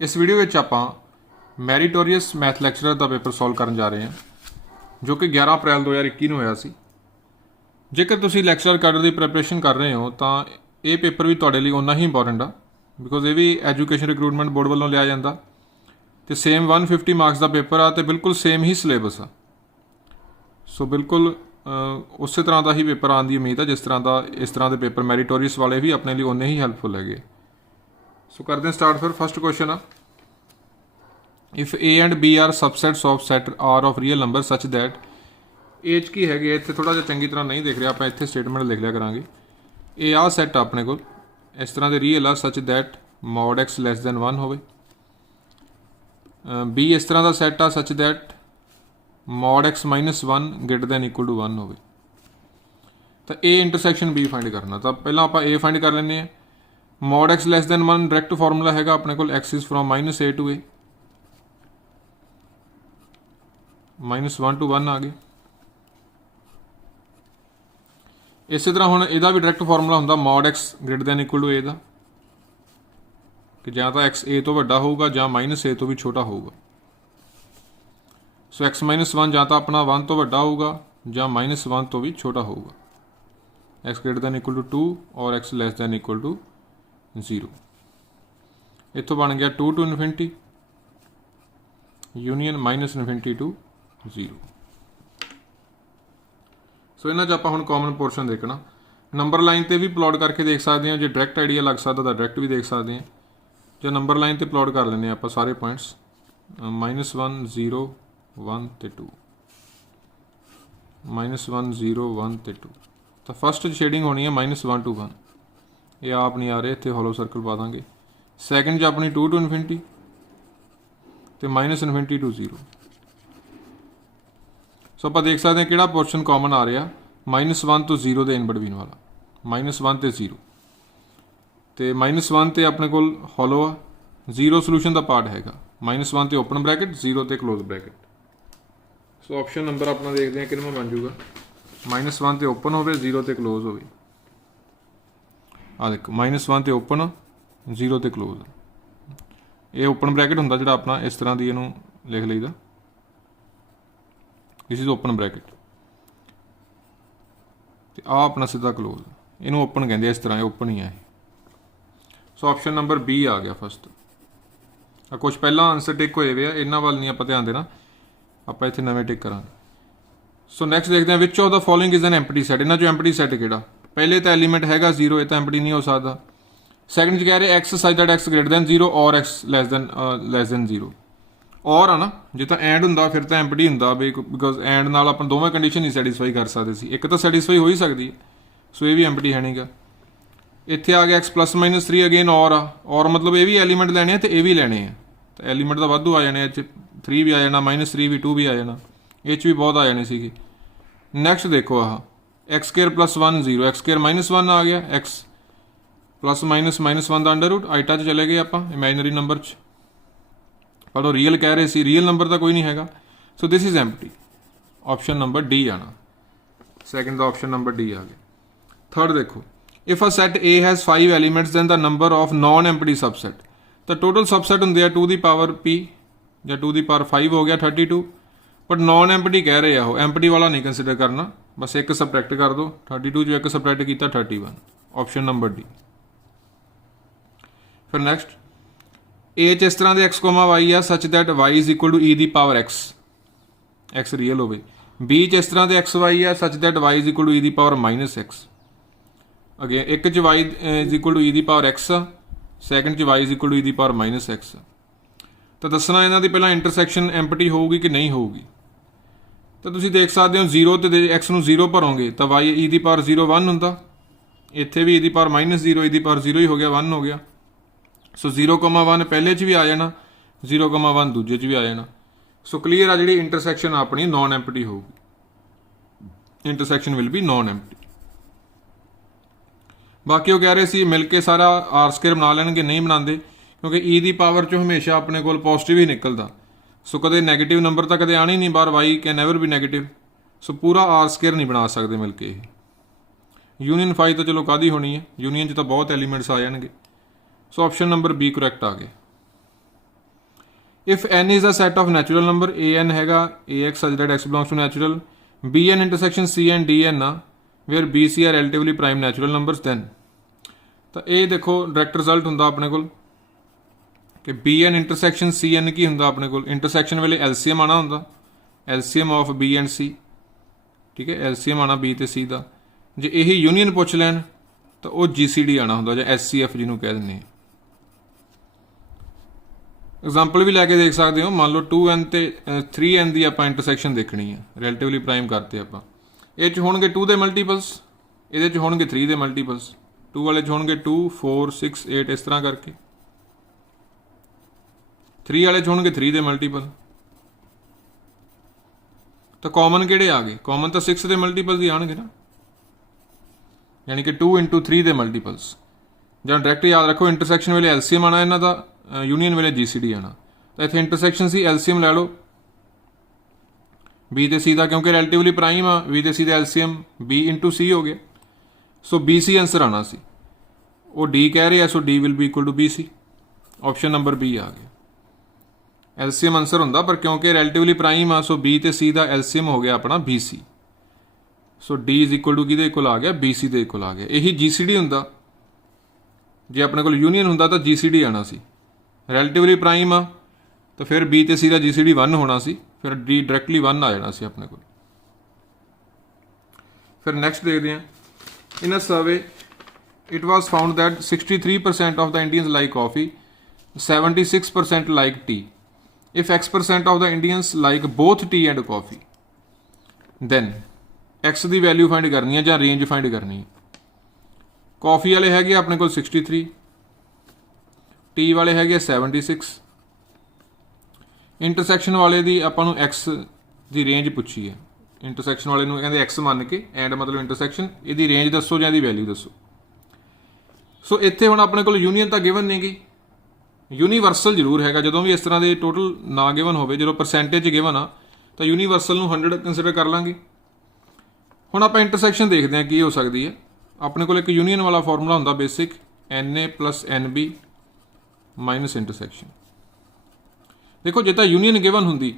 इस वीडियो में ਆਪਾਂ ਮੈਰੀਟੋਰੀਅਸ मैथ ਲੈਕਚਰਰ ਦਾ पेपर सॉल्व ਕਰਨ ਜਾ ਰਹੇ ਹਾਂ जो कि 11 अप्रैल 2021 ਨੂੰ ਹੋਇਆ ਸੀ। ਜੇਕਰ ਤੁਸੀਂ ਲੈਕਚਰਰ ਕੈਡਰ ਦੀ ਪ੍ਰੈਪਰੇਸ਼ਨ ਕਰ ਰਹੇ ਹੋ ਤਾਂ ਇਹ ਪੇਪਰ ਵੀ ਤੁਹਾਡੇ ਲਈ ਉਨਾ ਹੀ ਇੰਪੋਰਟੈਂਟ ਆ ਬਿਕੋਜ਼ ਇਹ ਵੀ ਐਜੂਕੇਸ਼ਨ ਰਿਕਰੂਟਮੈਂਟ ਬੋਰਡ ਵੱਲੋਂ ਲਿਆ ਜਾਂਦਾ ਤੇ ਸੇਮ 150 ਮਾਰਕਸ ਦਾ ਪੇਪਰ ਆ ਤੇ ਬਿਲਕੁਲ ਸੇਮ ਹੀ ਸਿਲੇਬਸ ਆ। ਸੋ ਬਿਲकुल ਉਸੇ ਤਰ੍ਹਾਂ ਦਾ ਹੀ ਪੇਪਰ ਆਉਣ ਦੀ ਉਮੀਦ ਆ ਜਿਸ ਤਰ੍ਹਾਂ ਦਾ ਇਸ ਤਰ੍ਹਾਂ ਦੇ ਪੇਪਰ ਮੈਰੀਟੋਰੀਅਸ ਵਾਲੇ ਵੀ ਆਪਣੇ ਲਈ ਉਨੇ ਹੀ ਹੈਲਪਫੁਲ ਹੈਗੇ। सो करते हैं स्टार्ट। फिर फर्स्ट क्वेश्चन आ if A and B are subsets of set R of real number such that H की हैगी इत्थे थोड़ा जिहा चंगी तरह नहीं देख रहा आप इत्थे स्टेटमेंट लिख लिया करांगे। ए आ सैट अपने को इस तरह के रियल आ such that mod x less than 1 होवे। बी इस तरह का सैट आ such that mod x minus 1 greater than equal to 1 होवे। तो ए इंटरसैक्शन बी फाइंड करना तो पहला आप ए फाइंड कर लें। Mod x less than 1 direct formula है अपने को x is from -a to a -1 to 1 आ गए। इस तरह हुण इहदा भी डायरैक्ट फॉर्मूला हुंदा mod x greater than equal to a दा कि जां तां एक्स a तो वड्डा होऊगा जां -a तो भी छोटा होऊगा। सो एक्स -1 जां तां अपना 1 तो वड्डा होऊगा जां -1 तो भी छोटा होऊगा। X greater than equal to 2 और x less than equal to 0। इतों बन गया 2 to infinity union -infinity to 0। So इन्हां 'च आपां हुण कॉमन पोर्शन देखना नंबर लाइन ते भी प्लॉट करके देख सकते हैं जो डायरैक्ट आइडिया लग सकता तो डायरैक्ट भी देख सकते हैं। जो नंबर लाइन ते प्लॉट कर लें आप सारे पॉइंट्स -1 0 1 ते 2 -1 0 1 ते 2 तो फस्ट शेडिंग होनी है -1 to 1 ये आप नहीं आ रहे इतने हॉलो सर्कल पा देंगे। सैकेंड च अपनी 2 to इन्फिनिटी तो -इन्फिनिटी to 0। सो आप देख सकते हैं कि पोर्शन कॉमन आ रहा -1 to 0 के इन बिटवीन वाला -1 तो 0 तो -1 तो अपने को हॉलो आ 0 सोल्यूशन का पार्ट हैगा -1 तो ओपन ब्रैकेट 0 तो क्लोज ब्रैकेट। सो ऑप्शन नंबर अपना देखते हैं कि बन जूगा -1 तो ओपन हो 0 तो क्लोज हो। आ देखो -1 तो ओपन 0 तो क्लोज ये ओपन ब्रैकेट होंदा जिहड़ा अपना इस तरह की इनू लिख लईदा दिस इज ओपन ब्रैकेट तो आ अपना सीधा क्लोज इनू ओपन कहते इस तरह ओपन ही है। सो ऑप्शन नंबर बी आ गया फस्ट। कुछ पहला आंसर टिक होए वे आ इन्हां वल नहीं आप ध्यान देना आप इत्थे नवें टिक करांगे। सो नैक्सट देखते हैं which of the following is an empty set. इन्हां चों एम्पटी सैट किहड़ा पहले तो एलीमेंट हैगा 0 ये तो एम्पटी नहीं हो सकता। सैकेंड च कह रहे x such that x greater then 0 और एक्स लैस दैन 0 और आ ना जो तो एंड होंदा फिर तो एम्पटी होंदा बिकॉज एंड नाल अपन दोवें कंडीशन ही सैटिस्फाई कर सकते सी एक तो सैटिस्फाई हो ही सकती है। सो ये भी एम्पटी है नहीं गा। इत्थे आ गया एक्स +-3 अगेन और मतलब ये भी एलीमेंट लैने तो ये भी लैने तो एलीमेंट तो वाधू आ जाने 3 भी आ जाना -3 भी 2 भी आ जाना ये भी बहुत आ जाने सी। नैक्सट देखो आह एक्स स्केयर +1 0 एक्स स्केयर -1 आ गया एक्स +-1 का अंडर रूट आइटा च चले गए आप इमेजनरी नंबर च पर रियल कह रहे सी रियल नंबर तो कोई नहीं हैगा। So this is empty option number D आना सैकेंड का ऑप्शन नंबर डी आ गया। थर्ड देखो if a set A has 5 elements than the number of non empty subset तो टोटल सबसैट होंगे 2 की पावर p या 2 की पावर 5 हो गया 32 बट नॉन एम्पटी कह रहे हो एम्पटी वाला नहीं कंसिडर करना बस एक सबट्रैक्ट कर दो 32 जो एक सबट्रैक्ट किया 31 ऑप्शन नंबर डी। फिर नैक्सट ए च इस तरह के एक्स कोमा वाई आ such that y is equal to e दी पावर एक्स रियल हो। बी च इस तरह के एक्स वाई आ such that y is equal to e दी पावर -x अगेन एक च y is equal to e दी पावर x सैकेंड च y is equal to e दी पावर -x। तो दसना इन्हां दी पहला इंटरसैक्शन एम्पटी होगी कि नहीं होगी तो तुसीं देख सकते हो 0 तो एक्स नूं 0 भरोगे तो वाई ई दी पावर 0 1 होंदा इत्थे भी ई दी पावर -0 ई दी पावर 0 ही हो गया 1 हो गया। सो 0,1 पहले च भी आ जाना 0,1 दूजे च भी आ जाना। सो क्लीयर आ जी इंटरसैक्शन अपनी नॉन एम्पटी होगी intersection will be non empty. बाकी वो कह रहे सी मिल के सारा आर स्केयर बना लैणगे नहीं बनाते क्योंकि ई दी पावर चो हमेशा अपने को पॉजिटिव ही निकलता। सो कदे नैगेटिव नंबर तो कदे आना ही नहीं बाहर वाई कैन नैवर भी नैगेटिव। सो पूरा आर स्केयर नहीं बना सकते मिल के यूनियन 5 तो चलो कादी होनी है यूनियन च तो बहुत एलीमेंट्स आ जाएंगे। So option number B correct आ गए। If n is the set of natural number an हैगा ax such that x belongs to natural bn intersection cn dn आ where bc are relatively prime natural numbers then तो ये देखो direct result हुंदा अपने कोल कि bn इंटरसैक्शन cn की हुंदा अपने कोल इंटरसैक्शन वेले LCM आना हुंदा LCM of b and c ठीक है LCM आना b ते c दा जे यही यूनीअन पुछ लैन तो वो GCD आना हुंदा जां SCF जिन्हों कह दिंदे आ एग्जाम्पल भी लैके देख सकते हो मान लो 2n तो 3n की आप इंटरसैक्शन देखनी है रिलेटिवली प्राइम करते आप ये होंगे 2 के मल्टीपल्स ये होंगे 3 के मल्टीपल्स 2 वाले होंगे 2 4 6 8 इस तरह करके 3 वाले होंगे 3 के मल्टीपल तो कॉमन किहड़े आ गए कॉमन तो 6 के मल्टीपल्स ही आएंगे ना यानी कि 2 × 3 के मल्टीपल्स ਜਾਂ डायरैक्ट याद रखो इंटरसैक्शन वेले LCM आना इन्हों का यूनीअन वेले GCD आना तो इतने इंटरसैक्शन सी LCM लै लो B ते C का क्योंकि रिलेटिवली प्राइम आ B ते C का LCM B × C हो गया सो BC आंसर आना सी वो D कह रहे हैं so D will be equal to BC option number B आ गया LCM आंसर होंदा पर क्योंकि रिलेटिवली प्राइम आ सो B ते C का LCM हो गया अपना BC so D is equal to किहदे इक्वल आ गया BC के इक्वल आ गया यही GCD हुंदा जे अपने को यूनीअन हुंदा तो GCD आना सी रिलेटिवली प्राइम आ तो फिर B ते C का GCD 1 होना सी फिर D डायरैक्टली 1 आ जाना सी अपने को फिर नैक्सट देखते हैं in a survey it was found that 63% of the Indians like coffee 76% like tea if X% of the Indians like both tea and coffee then X की वैल्यू फाइंड करनी है या रेंज फाइंड करनी है coffee वाले है अपने को 63 टी वाले है 76 इंटरसैक्शन वाले दी आपां एक्स की रेंज पूछी है इंटरसैक्शन वाले कहते एक्स मान के एंड मतलब इंटरसैक्शन ये रेंज दसो या वैल्यू दसो सो इत्थे हुण अपने को यूनीअन तो गिवन नहीं गई यूनीवर्सल जरूर है जो भी इस तरह के टोटल ना गिवन हो जो परसेंटेज गिवन आ तो यूनीवर्सल 100 कंसिडर कर लाँगे हुण आपां इंटरसैक्शन देखते हैं की हो सकती है अपने को एक यूनीअन वाला फॉर्मूला होंदा basic NA + NB minus intersection देखो जो तो यूनीअन गिवन होंदी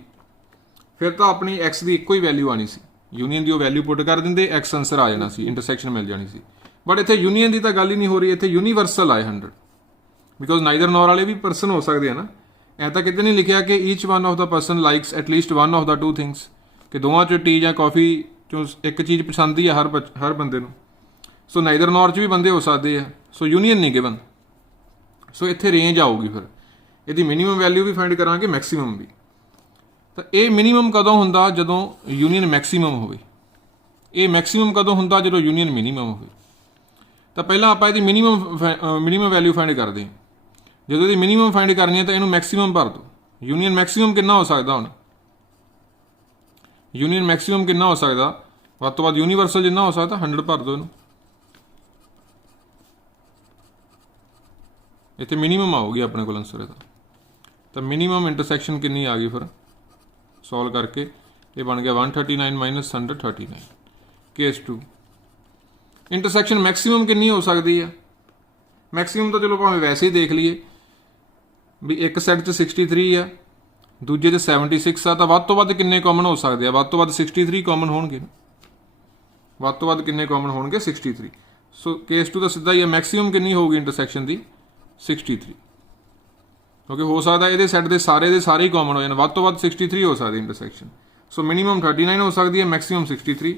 फिर तो अपनी X की एको ही वैल्यू आनी सी यूनीअन की वैल्यू पुट कर देंगे X आंसर आ जाना सी इंटरसैक्शन मिल जानी सी बट इतने यूनीअन की तो गल ही नहीं हो रही इतने यूनीवर्सल आए 100 बिकॉज नाइदर नॉर वाले भी परसन हो सकते हैं ना ऐ तो कितने नहीं लिखा कि each one of the person likes at least one of the two things कि दोवां चो टी या कॉफ़ी चो एक चीज़ पसंद ही है हर बंदे नूं सो नाइदर नॉर च भी बंदे हो सकते हैं सो यूनीअन नहीं गिवन सो इत्थे रेंज आऊगी फिर यदि मिनीमम वैल्यू भी फाइंड करांगे मैक्सीमम भी तो ये मिनीमम कदों हुंदा जदों यूनीअन मैक्सीमम होवे ये मैक्सीमम कदों हुंदा जदों यूनीअन मिनीमम होवे तो पहला आपां इहदी मिनीमम वैल्यू फाइंड करते हैं जो इहदी मिनीमम फाइंड करनी है तो इहनूं मैक्सीमम भर दो यूनीअन मैक्सीमम कितना हो सकता हुण यूनीअन मैक्सीमम कितना हो सकता वध तों वध यूनीवर्सल जिन्ना हो सकता 100 भर दो इहनूं इतने मिनीमम आऊगी अपने को आंसर इसका तो मिनीमम इंटरसैक्शन कितनी आ गई फिर सॉल्व करके ये बन गया 139 - 139 केस 2 इंटरसैक्शन मैक्सीमम कितनी हो सकती है मैक्सीमम तो चलो भावें वैसे ही देख लीए भी एक सैट 63 है दूजे 76 आ तो वध तो वध किन्ने कॉमन हो सकते हैं वध तो वध 63 कॉमन होणगे वध तो वध किन्ने कॉमन होणगे 63 सो केस 2 तो सीधा ही है मैक्सीमम कितनी होगी इंटरसैक्शन की 63 क्योंकि हो सकता है ये सैट के सारे ही कॉमन हो जाए वध तो वध 63 हो सकती इंटरसैक्शन सो मिनीमम 39 हो सकती है मैक्सीमम 63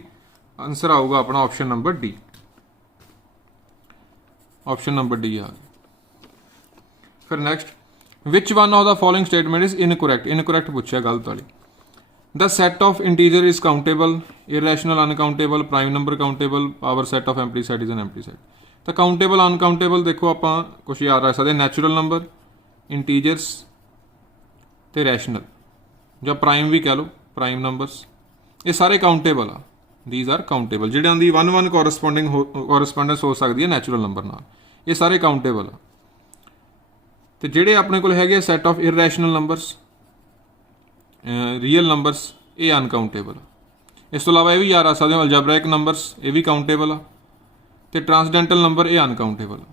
आंसर आऊगा अपना option number D option number D आ गया फिर next which one of the following statement is incorrect पूछा गलत वाली the set of integer is countable irrational uncountable prime number countable power set of empty set is an empty set तो countable uncountable देखो आप कुछ याद रख सकते नैचुरल नंबर इंटीजरस तो रैशनल ਜਾਂ प्राइम भी कह लो प्राइम नंबरस ये सारे countable uh these are countable जिहड़ियां दी 1-1 कोरस्पोंडेंस हो सकती है नैचुरल नंबर नाल ये सारे काउंटेबल आ तो जिहड़े अपने कोल हैगे set of irrational numbers real numbers ये अनकाउंटेबल आ इस तो इलावा ये भी याद रख सकते हो अलजबरैक नंबरस ये भी काउंटेबल आ तो ट्रांसडेंटल नंबर ये अनकाउंटेबल आ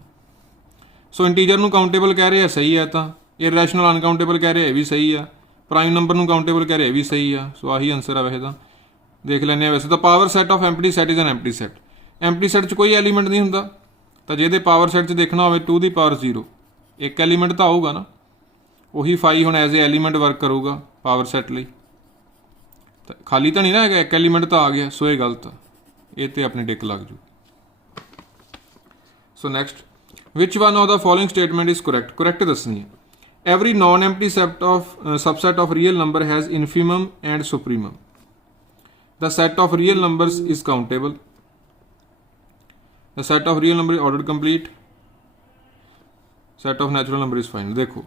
सो इंटीजर नूं काउंटेबल कह रहे हैं सही है तो ਇਰਰੈਸ਼ਨਲ ਅਨਕਾਊਂਟੇਬਲ ਕਹਿ ਰਿਹਾ ਇਹ ਵੀ ਸਹੀ ਆ, ਪ੍ਰਾਈਮ ਨੰਬਰ ਨੂੰ ਕਾਊਂਟੇਬਲ ਕਹਿ ਰਿਹਾ ਇਹ ਵੀ ਸਹੀ ਆ। ਸੋ ਆਹੀ ਆਨਸਰ ਆ ਵੈਸੇ ਤਾਂ। ਦੇਖ ਲੈਂਦੇ ਆ ਵੈਸੇ ਤਾਂ power set of empty set is an empty set. Empty set 'ਚ ਕੋਈ ਐਲੀਮੈਂਟ ਨਹੀਂ ਹੁੰਦਾ, ਤਾਂ ਜੇ ਇਹਦੇ ਪਾਵਰ ਸੈਟ 'ਚ ਦੇਖਣਾ ਹੋਵੇ 2 ਦੀ ਪਾਵਰ 0 ਇੱਕ ਐਲੀਮੈਂਟ ਤਾਂ ਆਊਗਾ ਨਾ, ਉਹੀ ਫਾਈ ਹੁਣ ਐਜ਼ ਏ ਐਲੀਮੈਂਟ ਵਰਕ ਕਰੂਗਾ ਪਾਵਰ ਸੈਟ ਲਈ। ਤਾਂ ਖਾਲੀ ਤਾਂ ਨਹੀਂ ਨਾ ਹੈਗਾ, ਇੱਕ ਐਲੀਮੈਂਟ ਤਾਂ ਆ ਗਿਆ। ਸੋ ਇਹ ਗਲਤ ਆ, ਇਹ ਤੇ ਆਪਣੀ ਟਿਕ ਲੱਗ ਜੂ। So next, which one of the following statement is correct. Correct ਦੱਸਣੀ ਹੈ। Every non empty subset of real number has infimum and supremum. The set of real numbers is countable. The set of real number is ordered complete. Set of natural number is final. देखो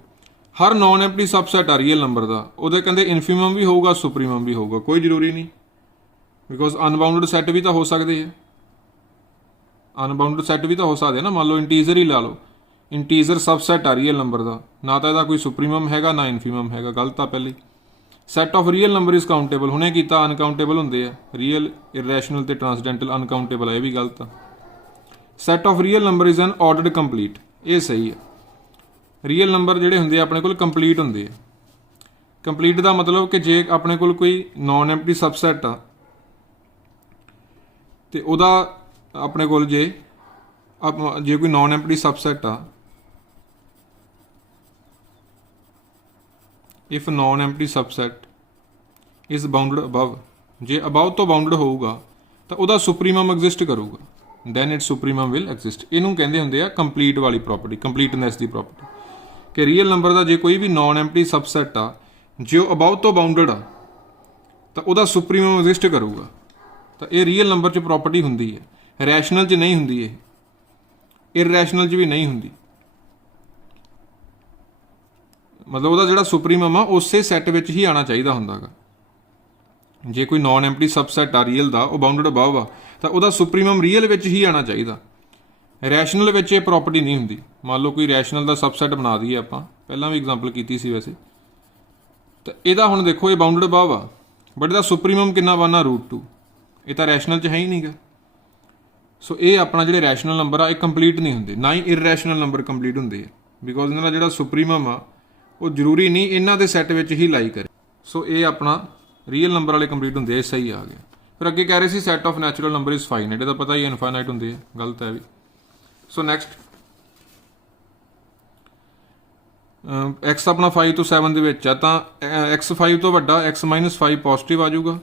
हर non empty subset आ real number का ਉਹਦੇ ਕਹਿੰਦੇ ਇਨਫੀਮਮ ਵੀ ਹੋਊਗਾ ਸੁਪਰੀਮਮ ਵੀ ਹੋਊਗਾ, ਕੋਈ ਜ਼ਰੂਰੀ ਨਹੀਂ, because ਅਨਬਾਊਂਡਡ set ਵੀ ਤਾਂ ਹੋ ਸਕਦੇ ਆ। ਅਨਬਾਊਂਡਡ ਸੈੱਟ ਵੀ ਤਾਂ ਹੋ ਸਕਦੇ ਨਾ, ਮੰਨ ਲਓ ਇੰਟੀਜ਼ਰ ਹੀ ਲਾ ਲਓ, ਇੰਟੀਜ਼ਰ ਸਬਸੈਟ ਆ ਰੀਅਲ ਨੰਬਰ ਦਾ, ਨਾ ਤਾਂ ਇਹਦਾ ਕੋਈ ਸੁਪਰੀਮਮ ਹੈਗਾ ਨਾ ਇਨਫੀਮਮ ਹੈਗਾ, ਗਲਤ ਆ ਪਹਿਲੀ। Set of real number is countable, ਹੁਣੇ ਕੀਤਾ ਅਨਕਾਊਂਟੇਬਲ ਹੁੰਦੇ ਆ, ਰੀਅਲ ਇਰਰੈਸ਼ਨਲ ਤੇ ਟ੍ਰਾਂਸਡੈਂਟਲ ਅਨਕਾਊਂਟੇਬਲ ਆ, ਇਹ ਵੀ ਗਲਤ ਆ। Set of real number is an ordered complete, ਇਹ ਸਹੀ ਆ। ਰੀਅਲ ਨੰਬਰ ਜਿਹੜੇ ਹੁੰਦੇ ਆ ਆਪਣੇ ਕੋਲ ਕੰਪਲੀਟ ਹੁੰਦੇ ਆ। ਕੰਪਲੀਟ ਦਾ ਮਤਲਬ ਕਿ ਜੇ ਆਪਣੇ ਕੋਲ ਕੋਈ ਨॉन ਐਮਪਟੀ ਸਬਸੈਟ ਆ ਤੇ ਉਹਦਾ ਆਪਣੇ ਕੋਲ ਜੇ ਕੋਈ ਨॉन ਐਮਪਟੀ ਸਬਸੈਟ ਆ, if non empty subset is bounded above, ਜੇ ਅਬਵ ਤੋਂ ਬਾਉਂਡਡ ਹੋਊਗਾ ਤਾਂ ਉਹਦਾ ਸੁਪਰੀਮਮ ਐਗਜ਼ਿਸਟ ਕਰੂਗਾ, then it supremum will exist. ਇਹਨੂੰ ਕਹਿੰਦੇ ਹੁੰਦੇ ਆ ਕੰਪਲੀਟ ਵਾਲੀ ਪ੍ਰੋਪਰਟੀ, ਕੰਪਲੀਟਨੈਸ ਦੀ ਪ੍ਰੋਪਰਟੀ, ਕਿ ਰੀਅਲ ਨੰਬਰ ਦਾ ਜੇ ਕੋਈ ਵੀ ਨॉन ਐਮਪਟੀ ਸਬਸੈਟ ਆ, ਜੇ ਉਹ ਅਬਵ ਤੋਂ ਬਾਉਂਡਡ ਆ ਤਾਂ ਉਹਦਾ ਸੁਪਰੀਮਮ ਐਗਜ਼ਿਸਟ ਕਰੂਗਾ। ਤਾਂ ਇਹ ਰੀਅਲ ਨੰਬਰ 'ਚ ਪ੍ਰੋਪਰਟੀ ਹੁੰਦੀ ਹੈ, ਰੈਸ਼ਨਲ 'ਚ ਨਹੀਂ ਹੁੰਦੀ, ਇਹ ਇਰਰੈਸ਼ਨਲ 'ਚ ਵੀ ਨਹੀਂ ਹੁੰਦੀ। ਮਤਲਬ ਉਹਦਾ ਜਿਹੜਾ ਸੁਪਰੀਮਮ ਆ ਉਸੇ ਸੈੱਟ ਵਿੱਚ ਹੀ ਆਉਣਾ ਚਾਹੀਦਾ ਹੁੰਦਾ ਗਾ। ਜੇ ਕੋਈ ਨॉन ਐਮਪਟੀ ਸਬਸੈਟ ਆ ਰੀਅਲ ਦਾ, ਉਹ ਬਾਉਂਡਡ ਅਬਵ ਆ, ਤਾਂ ਉਹਦਾ ਸੁਪਰੀਮਮ ਰੀਅਲ ਵਿੱਚ ਹੀ ਆਉਣਾ ਚਾਹੀਦਾ। ਰੈਸ਼ਨਲ ਵਿੱਚ ਇਹ ਪ੍ਰੋਪਰਟੀ ਨਹੀਂ ਹੁੰਦੀ। ਮੰਨ ਲਓ ਕੋਈ ਰੈਸ਼ਨਲ ਦਾ ਸਬਸੈਟ ਬਣਾ ਦਈਏ, ਆਪਾਂ ਪਹਿਲਾਂ ਵੀ ਐਗਜ਼ਾਮਪਲ ਕੀਤੀ ਸੀ ਵੈਸੇ, ਤਾਂ ਇਹਦਾ ਹੁਣ ਦੇਖੋ ਇਹ ਬਾਉਂਡਡ ਅਬਵ ਆ, ਬਟ ਇਹਦਾ ਸੁਪਰੀਮਮ ਕਿੰਨਾ ਬਣਨਾ √2, ਇਹ ਤਾਂ ਰੈਸ਼ਨਲ 'ਚ ਹੈ ਹੀ ਨਹੀਂਗਾ। ਸੋ ਇਹ ਆਪਣਾ ਜਿਹੜੇ ਰੈਸ਼ਨਲ ਨੰਬਰ ਆ ਇਹ ਕੰਪਲੀਟ ਨਹੀਂ ਹੁੰਦੇ, ਨਾ ਹੀ ਇਰਰੈਸ਼ਨਲ ਨੰਬਰ ਕੰਪਲੀਟ ਹੁੰਦੇ ਆ, ਬਿਕੋਜ਼ ਇਹਨਾਂ ਦਾ ਜਿਹੜਾ ਸੁਪਰੀਮਮ ਆ ਉਹ ਜ਼ਰੂਰੀ ਨਹੀਂ ਇਹਨਾਂ ਦੇ ਸੈੱਟ ਵਿੱਚ ਹੀ ਲਾਈ ਕਰੇ। ਸੋ ਇਹ ਆਪਣਾ ਰੀਅਲ ਨੰਬਰ ਵਾਲੇ ਕੰਪਲੀਟ ਹੁੰਦੇ ਆ, ਇਹ ਸਹੀ ਆ ਗਿਆ। ਫਿਰ ਅੱਗੇ ਕਹਿ ਰਹੇ ਸੀ set of natural number is finite, ਇਹਦਾ ਪਤਾ ਹੀ ਇਨਫਾਈਨਾਈਟ ਹੁੰਦੇ ਆ, ਗਲਤ ਹੈ ਵੀ। ਸੋ ਨੈਕਸਟ, x ਆਪਣਾ 5 ਤੋਂ 7 ਦੇ ਵਿੱਚ ਆ, ਤਾਂ x 5 ਤੋਂ ਵੱਡਾ x - 5 ਪੋਜ਼ਿਟਿਵ ਆ ਜਾਊਗਾ,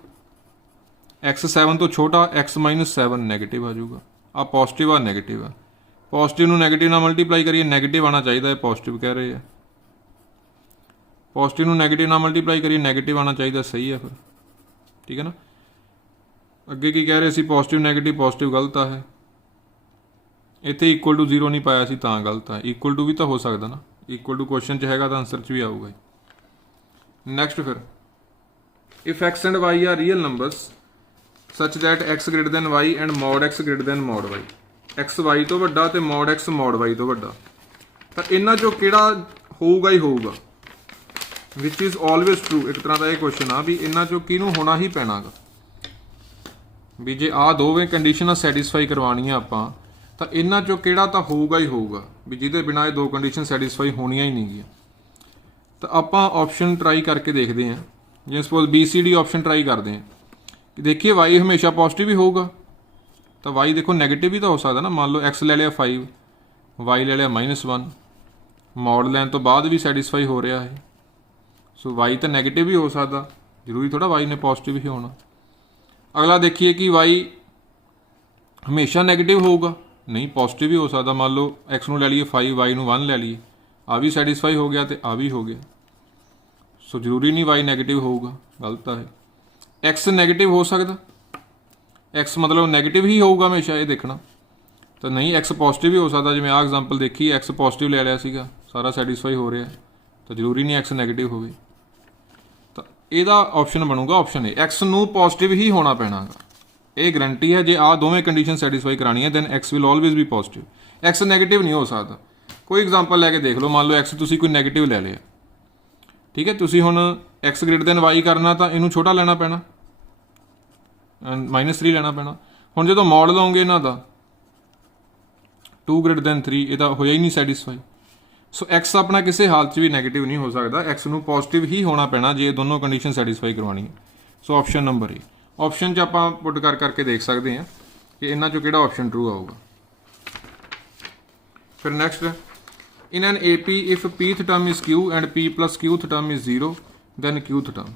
x 7 ਤੋਂ ਛੋਟਾ x - 7 ਨੈਗੇਟਿਵ ਆ ਜਾਊਗਾ। ਆ ਪੋਜ਼ਿਟਿਵ ਆ ਨੈਗੇਟਿਵ ਆ, ਪੋਜ਼ਿਟਿਵ ਨੂੰ ਨੈਗੇਟਿਵ ਨਾਲ ਮਲਟੀਪਲਾਈ ਕਰੀਏ, ਨੈਗੇਟਿਵ ਆਉਣਾ ਚਾਹੀਦਾ ਹੈ, ਪੋਜ਼ਿਟਿਵ ਕਹਿ ਰਹੇ ਆ। ਪੋਜ਼ਿਟਿਵ ਨੂੰ ਨੈਗੇਟਿਵ ਨਾਲ ਮਲਟੀਪਲਾਈ ਕਰੀਏ, ਨੈਗੇਟਿਵ ਆਉਣਾ ਚਾਹੀਦਾ, ਸਹੀ ਆ ਫਿਰ, ਠੀਕ ਹੈ ਨਾ। ਅੱਗੇ ਕੀ ਕਹਿ ਰਹੇ ਸੀ, ਪੋਜ਼ਿਟਿਵ ਨੈਗੇਟਿਵ ਪੋਜ਼ਿਟਿਵ ਗਲਤ ਆ ਹੈ, ਇੱਥੇ ਇਕੁਅਲ ਟੂ 0 ਨਹੀਂ ਪਾਇਆ ਸੀ ਤਾਂ ਗਲਤ ਆ। ਇਕੁਅਲ ਟੂ ਵੀ ਤਾਂ ਹੋ ਸਕਦਾ ਨਾ, ਇਕੁਅਲ ਟੂ ਕੁਐਸਚਨ 'ਚ ਹੈਗਾ ਤਾਂ ਆਨਸਰ 'ਚ ਵੀ ਆਊਗਾ। ਨੈਕਸਟ ਫਿਰ, if x and y are real numbers such that x greater than y and mod x greater than mod y, x y ਤੋਂ ਵੱਡਾ ਤੇ mod x mod y ਤੋਂ ਵੱਡਾ, ਤਾਂ ਇਹਨਾਂ 'ਚੋਂ ਕਿਹੜਾ ਹੋਊਗਾ ਹੀ ਹੋਊਗਾ, which is always true। ਇੱਕ ਤਰ੍ਹਾਂ ਦਾ ਇਹ ਕੁਐਸਚਨ ਆ ਵੀ ਇਹਨਾਂ 'ਚੋਂ ਕਿਹਨੂੰ ਹੋਣਾ ਹੀ ਪੈਣਾਗਾ, ਵੀ ਜੇ ਆਹ ਦੋਵੇਂ ਕੰਡੀਸ਼ਨਾਂ ਸੈਟੀਸਫਾਈ ਕਰਵਾਉਣੀਆਂ ਆਪਾਂ, ਤਾਂ ਇਹਨਾਂ 'ਚੋਂ ਕਿਹੜਾ ਤਾਂ ਹੋਊਗਾ ਹੀ ਹੋਊਗਾ, ਵੀ ਜਿਹਦੇ ਬਿਨਾਂ ਇਹ ਦੋ ਕੰਡੀਸ਼ਨ ਸੈਟੀਸਫਾਈ ਹੋਣੀਆਂ ਹੀ ਨਹੀਂ ਗੀਆਂ। ਤਾਂ ਆਪਾਂ ਆਪਸ਼ਨ ਟਰਾਈ ਕਰਕੇ ਦੇਖਦੇ ਹਾਂ, ਜੇ ਸਪੋਜ਼ BCD ਆਪਸ਼ਨ ਟਰਾਈ ਕਰਦੇ ਹਾਂ, ਦੇਖੀਏ y ਹਮੇਸ਼ਾ ਪੋਜ਼ਿਟਿਵ ਹੀ ਹੋਊਗਾ, ਤਾਂ y ਦੇਖੋ ਨੈਗੇਟਿਵ ਵੀ ਤਾਂ ਹੋ ਸਕਦਾ ਨਾ। ਮੰਨ ਲਓ x ਲੈ ਲਿਆ 5, y ਲੈ ਲਿਆ -1, ਮੋਡ ਲੈਣ ਤੋਂ ਬਾਅਦ ਵੀ ਸੈਟੀਸਫਾਈ ਹੋ ਰਿਹਾ ਹੈ। ਸੋ y ਤਾਂ ਨੈਗੇਟਿਵ ਵੀ ਹੋ ਸਕਦਾ, ਜ਼ਰੂਰੀ ਥੋੜਾ y ਨੇ ਪੋਜ਼ਿਟਿਵ ਹੀ ਹੋਣਾ। ਅਗਲਾ ਦੇਖੀਏ ਕਿ y ਹਮੇਸ਼ਾ ਨੈਗੇਟਿਵ ਹੋਊਗਾ, ਨਹੀਂ ਪੋਜ਼ਿਟਿਵ ਵੀ ਹੋ ਸਕਦਾ। ਮੰਨ ਲਓ x ਨੂੰ ਲੈ ਲਈਏ 5, y ਨੂੰ 1 ਲੈ ਲਈਏ, ਆ ਵੀ ਸੈਟੀਸਫਾਈ ਹੋ ਗਿਆ ਤੇ ਆ ਵੀ ਹੋ ਗਿਆ। ਸੋ ਜ਼ਰੂਰੀ ਨਹੀਂ y ਨੈਗੇਟਿਵ ਹੋਊਗਾ, ਗਲਤ ਹੈ। x ਨੈਗੇਟਿਵ ਹੋ ਸਕਦਾ, x ਮਤਲਬ ਨੈਗੇਟਿਵ ਹੀ ਹੋਊਗਾ ਹਮੇਸ਼ਾ, ਇਹ ਦੇਖਣਾ। ਤਾਂ ਨਹੀਂ, x ਪੋਜ਼ਿਟਿਵ ਵੀ ਹੋ ਸਕਦਾ, ਜਿਵੇਂ ਆਹ ਐਗਜ਼ਾਮਪਲ ਦੇਖੀ x ਪੋਜ਼ਿਟਿਵ ਲੈ ਲਿਆ ਸੀਗਾ, ਸਾਰਾ ਸੈਟੀਸਫਾਈ ਹੋ ਰਿਹਾ, ਤਾਂ ਜ਼ਰੂਰੀ ਨਹੀਂ x ਨੈਗੇਟਿਵ ਹੋਵੇ। ਤਾਂ ਇਹਦਾ ਆਪਸ਼ਨ ਬਣੂਗਾ ਆਪਸ਼ਨ A, x ਨੂੰ ਪੋਜ਼ਿਟਿਵ ਹੀ ਹੋਣਾ ਪੈਣਾਗਾ, ਇਹ ਗਰੰਟੀ ਹੈ। ਜੇ ਆਹ ਦੋਵੇਂ ਕੰਡੀਸ਼ਨ ਸੈਟੀਸਫਾਈ ਕਰਾਉਣੀ ਹੈ then x will always be positive, x negative ਨਹੀਂ ਹੋ ਸਕਦਾ। ਕੋਈ ਐਗਜ਼ਾਮਪਲ ਲੈ ਕੇ ਦੇਖ ਲਓ, ਮੰਨ ਲਓ x ਤੁਸੀਂ ਕੋਈ ਨੈਗੇਟਿਵ ਲੈ ਲਿਆ, ਠੀਕ ਹੈ, ਤੁਸੀਂ ਹੁਣ x greater than y ਕਰਨਾ ਤਾਂ ਇਹਨੂੰ ਛੋਟਾ ਲੈਣਾ ਪੈਣਾ, -3 ਲੈਣਾ ਪੈਣਾ। ਹੁਣ ਜਦੋਂ ਮੋਡ ਲਾਉਂਗੇ ਇਹਨਾਂ ਦਾ 2 greater than 3, ਇਹਦਾ ਹੋਇਆ ਹੀ ਨਹੀਂ ਸੈਟੀਸਫਾਈ। ਸੋ x ਆਪਣਾ ਕਿਸੇ ਹਾਲਤ 'ਚ ਵੀ ਨੈਗੇਟਿਵ ਨਹੀਂ ਹੋ ਸਕਦਾ, x ਨੂੰ ਪੋਜ਼ਿਟਿਵ ਹੀ ਹੋਣਾ ਪੈਣਾ ਜੇ ਦੋਨੋਂ ਕੰਡੀਸ਼ਨ ਸੈਟੀਸਫਾਈ ਕਰਵਾਉਣੀ ਹੈ। ਸੋ ਆਪਸ਼ਨ ਨੰਬਰ ਏ। ਆਪਸ਼ਨ 'ਚ ਆਪਾਂ ਪੁੱਟ ਕਰਕੇ ਦੇਖ ਸਕਦੇ ਹਾਂ ਕਿ ਇਹਨਾਂ 'ਚੋਂ ਕਿਹੜਾ ਆਪਸ਼ਨ ਟਰੂ ਆਊਗਾ। ਫਿਰ next, in an AP if pth term is q and p plus qth term is 0 then qth term.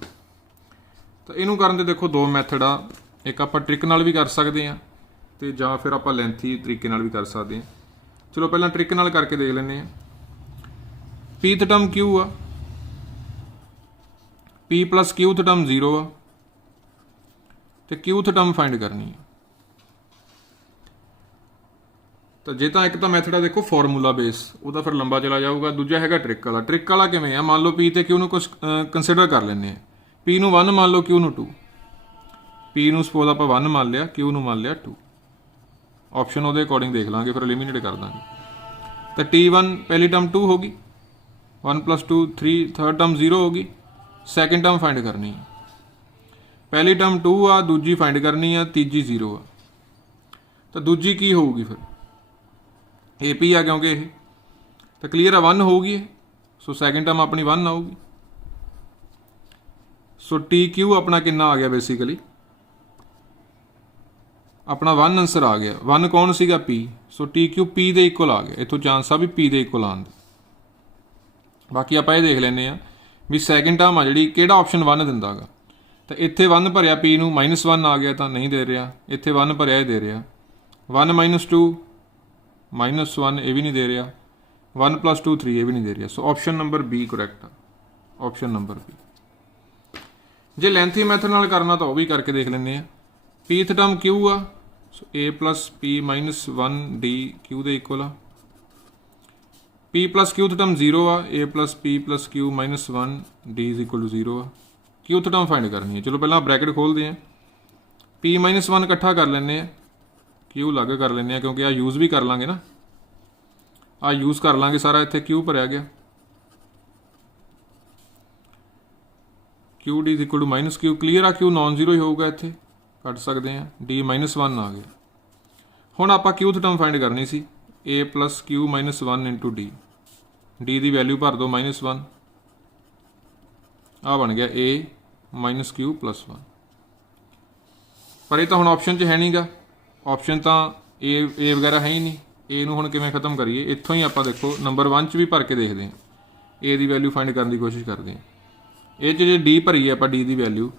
ਤਾਂ ਇਹਨੂੰ ਕਰਨ ਦੇ ਦੇਖੋ ਦੋ ਮੈਥਡ ਆ, ਇੱਕ ਆਪਾਂ ਟ੍ਰਿਕ ਨਾਲ ਵੀ ਕਰ ਸਕਦੇ ਹਾਂ ਤੇ ਜਾਂ ਫਿਰ ਆਪਾਂ ਲੈਂਥੀ ਤਰੀਕੇ ਨਾਲ ਵੀ ਕਰ ਸਕਦੇ ਹਾਂ। ਚਲੋ ਪਹਿਲਾਂ ਟ੍ਰਿਕ ਨਾਲ ਕਰਕੇ ਦੇਖ ਲੈਂਦੇ ਹਾਂ। pth ਟਰਮ q ਆ, p plus qth ਟਰਮ 0 ਆ ਤੇ qth ਟਰਮ ਫਾਈਂਡ ਕਰਨੀ ਹੈ। ਤਾਂ ਜੇ ਤਾਂ ਇੱਕ ਤਾਂ ਮੈਥਡ ਆ ਦੇਖੋ ਫਾਰਮੂਲਾ ਬੇਸ, ਉਹਦਾ ਫਿਰ ਲੰਬਾ ਚਲਾ ਜਾਊਗਾ। ਦੂਜਾ ਹੈਗਾ ਟ੍ਰਿਕ ਵਾਲਾ। ਟ੍ਰਿਕ ਵਾਲਾ ਕਿਵੇਂ ਆ, ਮੰਨ ਲਓ p ਤੇ q ਨੂੰ ਕੁਛ ਕੰਸੀਡਰ ਕਰ ਲੈਂਦੇ ਆ। p ਨੂੰ 1 ਮੰਨ ਲਓ, q ਨੂੰ 2। p ਨੂੰ ਸਪੋਜ਼ ਆਪਾਂ 1 ਮੰਨ ਲਿਆ, q ਨੂੰ ਮੰਨ ਲਿਆ 2। ਆਪਸ਼ਨ ਉਹਦੇ ਅਕੋਰਡਿੰਗ ਦੇਖ ਲਾਂਗੇ, ਫਿਰ ਐਲੀਮੀਨੇਟ ਕਰ ਦਾਂਗੇ। ਤਾਂ t1 ਪਹਿਲੀ ਟਰਮ 2 ਹੋ ਗਈ, 1 + 2 3, ਥਰਡ ਟਰਮ 0 ਹੋ ਗਈ। ਸੈਕਿੰਡ ਟਰਮ ਫਾਈਂਡ ਕਰਨੀ ਹੈ। ਪਹਿਲੀ ਟਰਮ 2 ਆ, ਦੂਜੀ ਫਾਈਂਡ ਕਰਨੀ ਆ, ਤੀਜੀ 0 ਆ। ਤਾਂ ਦੂਜੀ ਕੀ ਹੋਊਗੀ ਫਿਰ, AP ਆ ਕਿਉਂਕਿ ਇਹ ਤਾਂ ਕਲੀਅਰ ਆ 1 ਹੋਊਗੀ ਇਹ। ਸੋ ਸੈਕਿੰਡ ਟਰਮ ਆਪਣੀ 1 ਆਊਗੀ। ਸੋ TQ ਆਪਣਾ ਕਿੰਨਾ ਆ ਗਿਆ, ਬੇਸਿਕਲੀ ਆਪਣਾ 1 ਆਨਸਰ ਆ ਗਿਆ। 1 ਕੌਣ ਸੀਗਾ, P। ਸੋ TQ P ਦੇ ਇਕੁਅਲ ਆ ਗਿਆ। ਇੱਥੋਂ ਚਾਂਸ ਆ ਵੀ P ਦੇ ਇਕੁਅਲ ਆਉਣ ਦਾ। ਬਾਕੀ ਆਪਾਂ ਇਹ ਦੇਖ ਲੈਂਦੇ ਆ ਵੀ ਸੈਕਿੰਡ ਟਰਮ ਆ ਜਿਹੜੀ ਕਿਹੜਾ ਆਪਸ਼ਨ 1 ਦਿੰਦਾ ਗਾ। ਤਾਂ ਇੱਥੇ 1 ਭਰਿਆ P ਨੂੰ, -1 ਆ ਗਿਆ ਤਾਂ ਨਹੀਂ ਦੇ ਰਿਹਾ। ਇੱਥੇ 1 ਭਰਿਆ ਇਹ ਦੇ ਰਿਹਾ। 1 - 2 -1 ਇਹ ਵੀ ਨਹੀਂ ਦੇ ਰਿਹਾ। 1 + 2 3 ਇਹ ਵੀ ਨਹੀਂ ਦੇ ਰਿਹਾ। So option number B correct ਆ। Option number B। ਜੇ ਲੈਂਥੀ ਮੈਥਡ ਨਾਲ ਕਰਨਾ ਤਾਂ ਉਹ ਵੀ ਕਰਕੇ ਦੇਖ ਲੈਂਦੇ ਆ। pth ਟਰਮ q ਆ, ਸੋ a + p - 1 d q ਦੇ ਇਕੁਅਲ ਆ। p + qth ਟਰਮ 0 ਆ, a + p + q - 1 d = 0 ਆ। qth ਟਰਮ ਫਾਈਂਡ ਕਰਨੀ ਹੈ। ਚਲੋ ਪਹਿਲਾਂ ਬ੍ਰੈਕਟ ਖੋਲਦੇ ਆ। p - 1 ਇਕੱਠਾ ਕਰ ਲੈਂਦੇ ਆ, q ਅਲੱਗ ਕਰ ਲੈਂਦੇ ਆ ਕਿਉਂਕਿ ਆ ਯੂਜ਼ ਵੀ ਕਰ ਲਾਂਗੇ ਨਾ, ਆ ਯੂਜ਼ ਕਰ ਲਾਂਗੇ ਸਾਰਾ। ਇੱਥੇ q ਭਰਿਆ ਗਿਆ, q d = -q। ਕਲੀਅਰ ਆ, q ਨਾਨ ਜ਼ੀਰੋ ਹੀ ਹੋਊਗਾ, ਇੱਥੇ ਕੱਢ ਸਕਦੇ ਆ। d - 1 ਆ ਗਿਆ। ਹੁਣ ਆਪਾਂ qth ਟਰਮ ਫਾਈਂਡ ਕਰਨੀ ਸੀ, a + q - 1 × d। d the value ਭਰ ਦਿਓ -1, ਆ ਬਣ ਗਿਆ a - q + 1। ਪਰ ਇਹ ਤਾਂ ਹੁਣ ਆਪਸ਼ਨ 'ਚ ਹੈ ਨਹੀਂ ਗਾ। ਆਪਸ਼ਨ ਤਾਂ a ਵਗੈਰਾ ਹੈ ਹੀ ਨਹੀਂ। a ਨੂੰ ਹੁਣ ਕਿਵੇਂ ਖਤਮ ਕਰੀਏ, ਇੱਥੋਂ ਹੀ ਆਪਾਂ ਦੇਖੋ ਨੰਬਰ 1 'ਚ ਵੀ ਭਰ ਕੇ ਦੇਖਦੇ ਹਾਂ। a ਦੀ ਵੈਲਿਊ ਫਾਈਂਡ ਕਰਨ ਦੀ ਕੋਸ਼ਿਸ਼ ਕਰਦੇ ਹਾਂ। ਇਹ 'ਚ ਜੇ d ਭਰੀਏ ਆਪਾਂ, d ਦੀ ਵੈਲਿਊ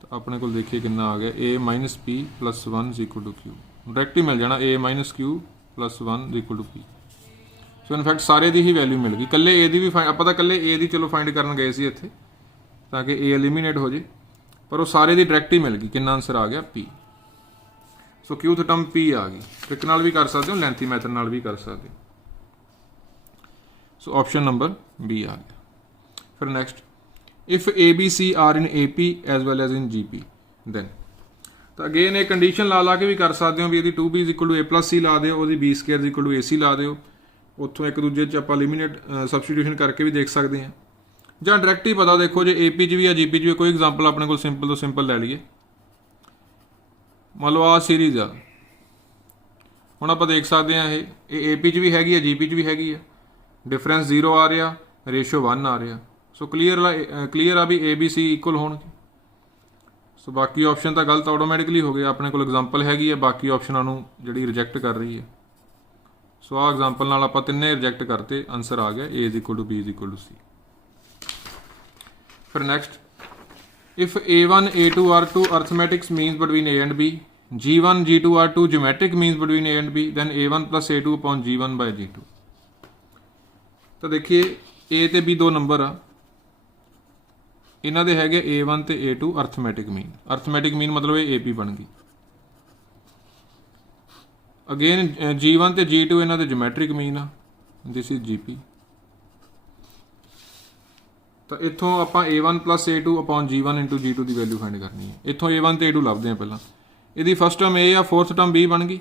ਤਾਂ ਆਪਣੇ ਕੋਲ ਦੇਖੀਏ ਕਿੰਨਾ ਆ ਗਿਆ। a - p + 1 = q। ਡਾਇਰੈਕਟ ਹੀ ਮਿਲ ਜਾਣਾ, a - q + 1 = p। So in fact ਸਾਰੇ ਦੀ ਹੀ ਵੈਲਿਊ ਮਿਲ ਗਈ। ਇਕੱਲੇ a ਦੀ ਵੀ ਆਪਾਂ ਤਾਂ ਇਕੱਲੇ a ਦੀ ਚਲੋ ਫਾਈਂਡ ਕਰਨ ਗਏ ਸੀ ਇੱਥੇ ਤਾਂ ਕਿ a ਐਲੀਮੀਨੇਟ ਹੋ ਜੇ, ਪਰ ਉਹ ਸਾਰੇ ਦੀ ਡਾਇਰੈਕਟ ਹੀ ਮਿਲ ਗਈ। ਕਿੰਨਾ ਆਨਸਰ ਆ ਗਿਆ, p। ਸੋ qth ਟਰਮ p ਆ ਗਈ। ਟ੍ਰਿਕ ਨਾਲ ਵੀ ਕਰ ਸਕਦੇ ਹੋ, ਲੈਂਥੀ ਮੈਥਡ ਨਾਲ ਵੀ ਕਰ ਸਕਦੇ ਹੋ। ਸੋ ਆਪਸ਼ਨ ਨੰਬਰ B ਆ ਗਿਆ। ਫਿਰ next, if ABC are in AP as well as in GP then. ਤਾਂ ਅਗੇਨ ਇਹ ਕੰਡੀਸ਼ਨ ਲਾ ਕੇ ਵੀ ਕਰ ਸਕਦੇ ਹੋ ਵੀ ਇਹਦੀ 2B = A + C ਲਾ ਦਿਓ, ਉਹਦੀ B² = AC ਲਾ ਦਿਓ। ਉੱਥੋਂ ਇੱਕ ਦੂਜੇ 'ਚ ਆਪਾਂ ਲਿਮੀਨੇਟ ਸਬਸਟੀਟਿਊਸ਼ਨ ਕਰਕੇ ਵੀ ਦੇਖ ਸਕਦੇ ਹਾਂ, ਜਾਂ ਡਾਇਰੈਕਟ ਹੀ ਪਤਾ ਦੇਖੋ ਜੇ AP 'ਚ ਵੀ ਆ GP 'ਚ ਵੀ। ਕੋਈ ਐਗਜ਼ਾਮਪਲ ਆਪਣੇ ਕੋਲ ਸਿੰਪਲ ਤੋਂ ਸਿੰਪਲ ਲੈ ਲਈਏ। ਮੰਨ ਲਓ ਆਹ ਸੀਰੀਜ਼ ਆ, ਹੁਣ ਆਪਾਂ ਦੇਖ ਸਕਦੇ ਹਾਂ ਇਹ AP 'ਚ ਵੀ ਹੈਗੀ ਆ, GP 'ਚ ਵੀ ਹੈਗੀ ਆ। ਡਿਫਰੈਂਸ 0 ਆ ਰਿਹਾ, ਰੇਸ਼ੋ 1 ਆ ਰਿਹਾ। ਸੋ ਕਲੀਅਰ ਆ ਵੀ ABC ਇਕੁਅਲ ਹੋਣਗੇ। ਸੋ ਬਾਕੀ ਆਪਸ਼ਨ ਤਾਂ ਗਲਤ ਆਟੋਮੈਟਿਕਲੀ ਹੋ ਗਏ। ਆਪਣੇ ਕੋਲ ਐਗਜ਼ਾਮਪਲ ਹੈਗੀ ਹੈ, ਬਾਕੀ ਆਪਸ਼ਨਾਂ ਨੂੰ ਜਿਹੜੀ ਰਿਜੈਕਟ ਕਰ ਰਹੀ ਹੈ। ਸੋ ਆਹ ਐਗਜ਼ਾਮਪਲ ਨਾਲ ਆਪਾਂ ਤਿੰਨੇ ਰਿਜੈਕਟ ਕਰਤੇ, ਆਨਸਰ ਆ ਗਿਆ A = B = C। ਫਿਰ next, if A1 A2 are two arithmetic means between A and B, G1 G2 are two geometric means between A and B, then A1 + A2 upon G1 by G2। ਤਾਂ ਦੇਖੀਏ A ਤੇ B ਦੋ number ਆ, ਇਹਨਾਂ ਦੇ ਹੈਗੇ A1 ਤੇ A2 arithmetic ਮੀਨ। Arithmetic ਮੀਨ ਮਤਲਬ ਇਹ AP ਬਣ ਗਈ। ਅਗੇਨ G1 ਤੇ G2 ਇਹਨਾਂ ਦੇ ਜਿਓਮੈਟ੍ਰਿਕ ਮੀਨ ਆ, ਦਿਸ ਇਜ਼ GP। ਤਾਂ ਇੱਥੋਂ ਆਪਾਂ A1 + A2 upon G1 × G2 ਦੀ ਵੈਲਿਊ ਫਾਈਂਡ ਕਰਨੀ ਹੈ। ਇੱਥੋਂ A1 ਤੇ A2 ਲੱਭਦੇ ਹਾਂ ਪਹਿਲਾਂ। ਇਹਦੀ ਫਸਟ ਟਰਮ A ਆ, ਫੋਰਥ ਟਰਮ B ਬਣ ਗਈ।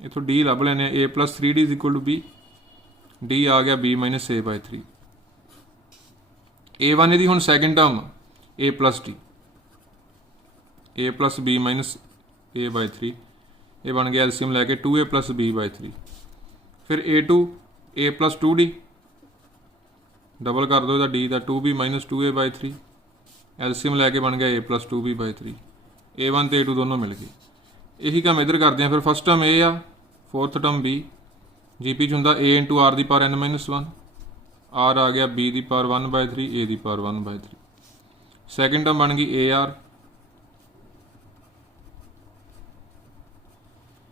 ਇੱਥੋਂ D ਲੱਭ ਲੈਂਦੇ ਹਾਂ, A + 3D = B। D ਆ ਗਿਆ B - A/3। A1 ਇਹਦੀ ਹੁਣ second term A + D, A + B - A/3। ਇਹ ਬਣ ਗਿਆ ਐਲਸੀਐਮ ਲੈ ਕੇ 2A + B/3। फिर A2 A plus 2D double कर दो डी का 2B minus 2A by 3 LCM लैके बन गया A plus 2B by 3 A1 तो A2 दोनों मिल गए। यही काम इधर करते हैं। फिर फस्ट टर्म A आ, फोर्थ टर्म B, GP च हुंदा A इंटू R दी पावर n माइनस 1, R आ गया B दी पावर 1 बाई 3 A दी पावर 1 बाई 3। सैकेंड टर्म बन गई AR,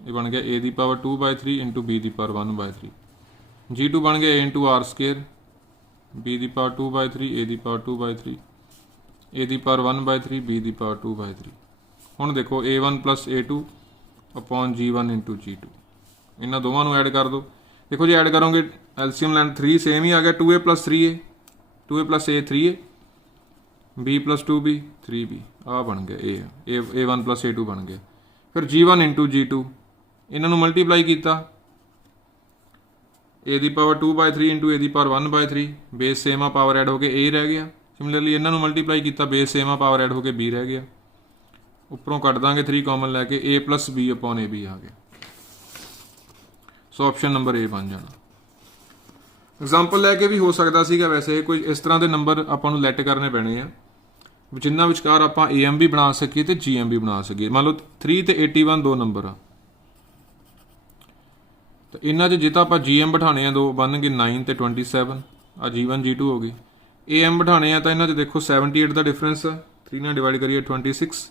ये बन गया A दी पावर 2 बाई 3 इंटू B दी पावर 1 बाई 3। G2 बन गया A into R square, B दी पावर 2 बाई 3 A दी पावर 2 बाई 3 A दी पावर 1 बाई 3 B दी पावर 2 बाई 3। हुण देखो A1 plus A2 upon G1 into G2, इन्होंने दोवां नूं ऐड कर दो। देखो जी ऐड करोगे एलसीएम लैंड 3 सेम ही आ गया, 2A plus 3A, 2A plus A 3A, B plus 2B 3B, आ बन गया A1 प्लस A2 बन गया। फिर G1 इंटू G2 इन्हों मल्टीप्लाई किया, A दी पावर 2 बाई 3 इंटू A दी पावर 1 बाई 3, बेस सेम आ पावर ऐड होकर A रह गया। सिमिलरली इन्हों मल्टीप्लाई किया, बेस सेम आ पावर ऐड होकर B रह गया। उपरों कट देंगे 3 कॉमन लैके A plus B upon AB आ गया। सो ऑप्शन नंबर A बन जाना। एग्जाम्पल लैके भी हो सकता सीगा, वैसे कोई इस तरह के नंबर आपां नूं लैट करने पैने आ जिन्हां विचकार आपां AM भी बना सकीए ते GM भी बना सकीए। मान लो 3 ते 81 दो नंबर आ, तो इन्हां च जे तां आपां GM बिठाने आ दो बन गए 9 ते 27, आ G1 G2 हो गई। AM बिठाने आ तो इन्हां च देखो 78 का डिफरेंस आ, 3 नाल डिवाइड करिए 26,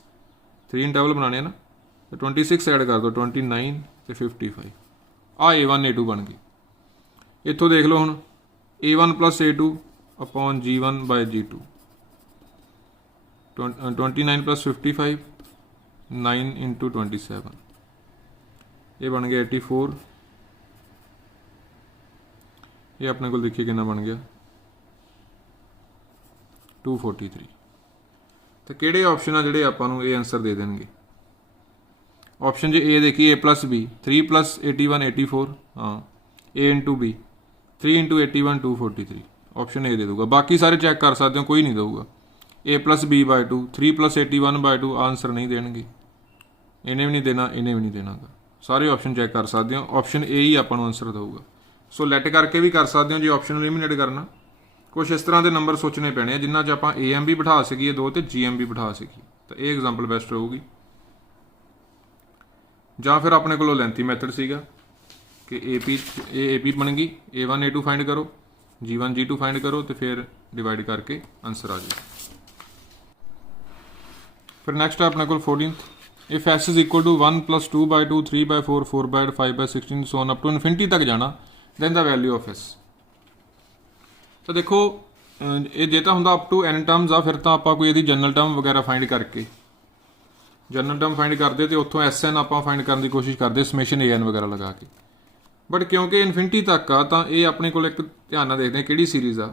3 इन डबल बनाने ना, तो 26 ऐड कर दो 29 ते 55, आ A1 A2 बन गई। इत्थों देख लो हुण A1 plus A2 upon G1 by G2, 29 plus 55 9 into 27, ये बन गया 84। ये अपने को देखिए कितना बन गया 243। तो किहड़े ऑप्शन आ जिहड़े आपां नूं ये आंसर दे देंगे। ऑप्शन जे ए देखिए A प्लस B 3 प्लस 81 84, हाँ A into B 3 into 81 243, option A दे दूगा। बाकी सारे चैक कर सकते हो, कोई नहीं दूगा। A plus B by 2 3 plus 81 by 2 answer नहीं देंगे, इन्हें भी नहीं देना, इन्हें भी नहीं देना। सारे ऑप्शन चैक कर सकते हो, ऑप्शन ए ही आपां नूं आंसर दूगा। सो लैट करके भी कर सकते हो, जो ऑप्शन एलिमिनेट करना कुछ इस तरह के नंबर सोचने पैने जिन्हां च आपां AM भी बिठा सकीए दो तो GM भी बिठा सकीए, तो ये एग्जाम्पल बेस्ट होगी। ਜਾਂ फिर अपने को लेंथी मैथड सीगा कि AP बन गई, A1 A2 फाइंड करो, G1 G2 फाइंड करो, तो फिर डिवाइड करके आंसर आ जाए। फिर नैक्सट है अपने को 14th, if S is equal to 1 plus 2 by 2 3 by 4 4 by 5 by 16 so on up to infinity तक जाना, then the value of S। तो देखो ये जे तो होंदा अप टू n टर्म्स आ, फिर तो आप कोई यदि जनरल टर्म वगैरह फाइंड करके जनरल टर्म फाइंड करते तो उत्थों SN आप फाइंड करने की कोशिश करते समेशन AN वगैरह लगा के। बट क्योंकि इनफिनिटी तक आ तो ये अपने को एक ध्यान नाल देखते हैं कि सीरीज़ आ,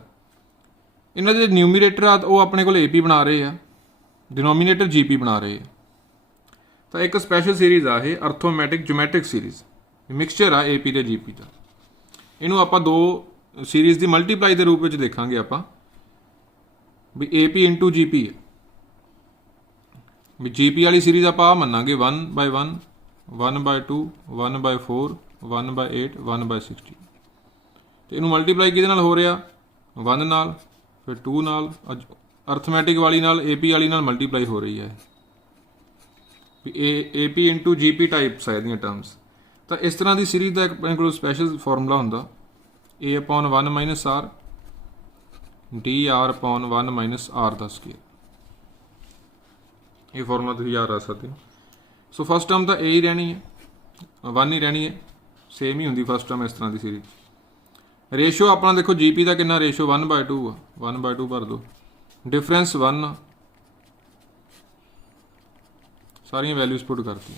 इन्हां दे न्यूमीरेटर आ वो अपने को AP बना रहे हैं, डिनोमीनेटर GP बना रहे हैं। तो एक स्पैशल सीरीज़ आ ये अर्थोमैटिक जोमैट्रिक सीरीज़, मिक्सचर आ AP ते GP का। इनू आप दो सीरीज़ की मल्टीप्लाई के रूप में देखांगे आप भी AP इंटू GP है, भी GP वाली सीरीज़ आप मनांगे 1 by 1 1 by 2 1 by 4 1 by 8 1 by 16। तो इनू मल्टीप्लाई किहदे नाल हो रहा 1 नाल, फिर 2 नाल, अर्थमैटिक वाली नाल AP वाली नाल मल्टीप्लाई हो रही है। AP इंटू GP टाइप्स है दी टर्म्स। तो इस तरह की सीरीज़ का एक अपने को स्पैशल फॉर्मूला होंदा A upon 1 minus R DR upon 1 minus R का स्केयर, ये फॉर्मूला तुम याद रख सकते हो। सो फस्ट टर्म तो A ही रहनी है, 1 ही रहनी है, सेम ही होंगी फस्ट टर्म इस तरह की सीरीज। रेशो अपना देखो GP का कितना रेशो 1 बाय 2 आ, 1 बाय 2 भर दो, डिफरेंस 1 आ, सारिया वैल्यूज पुट करती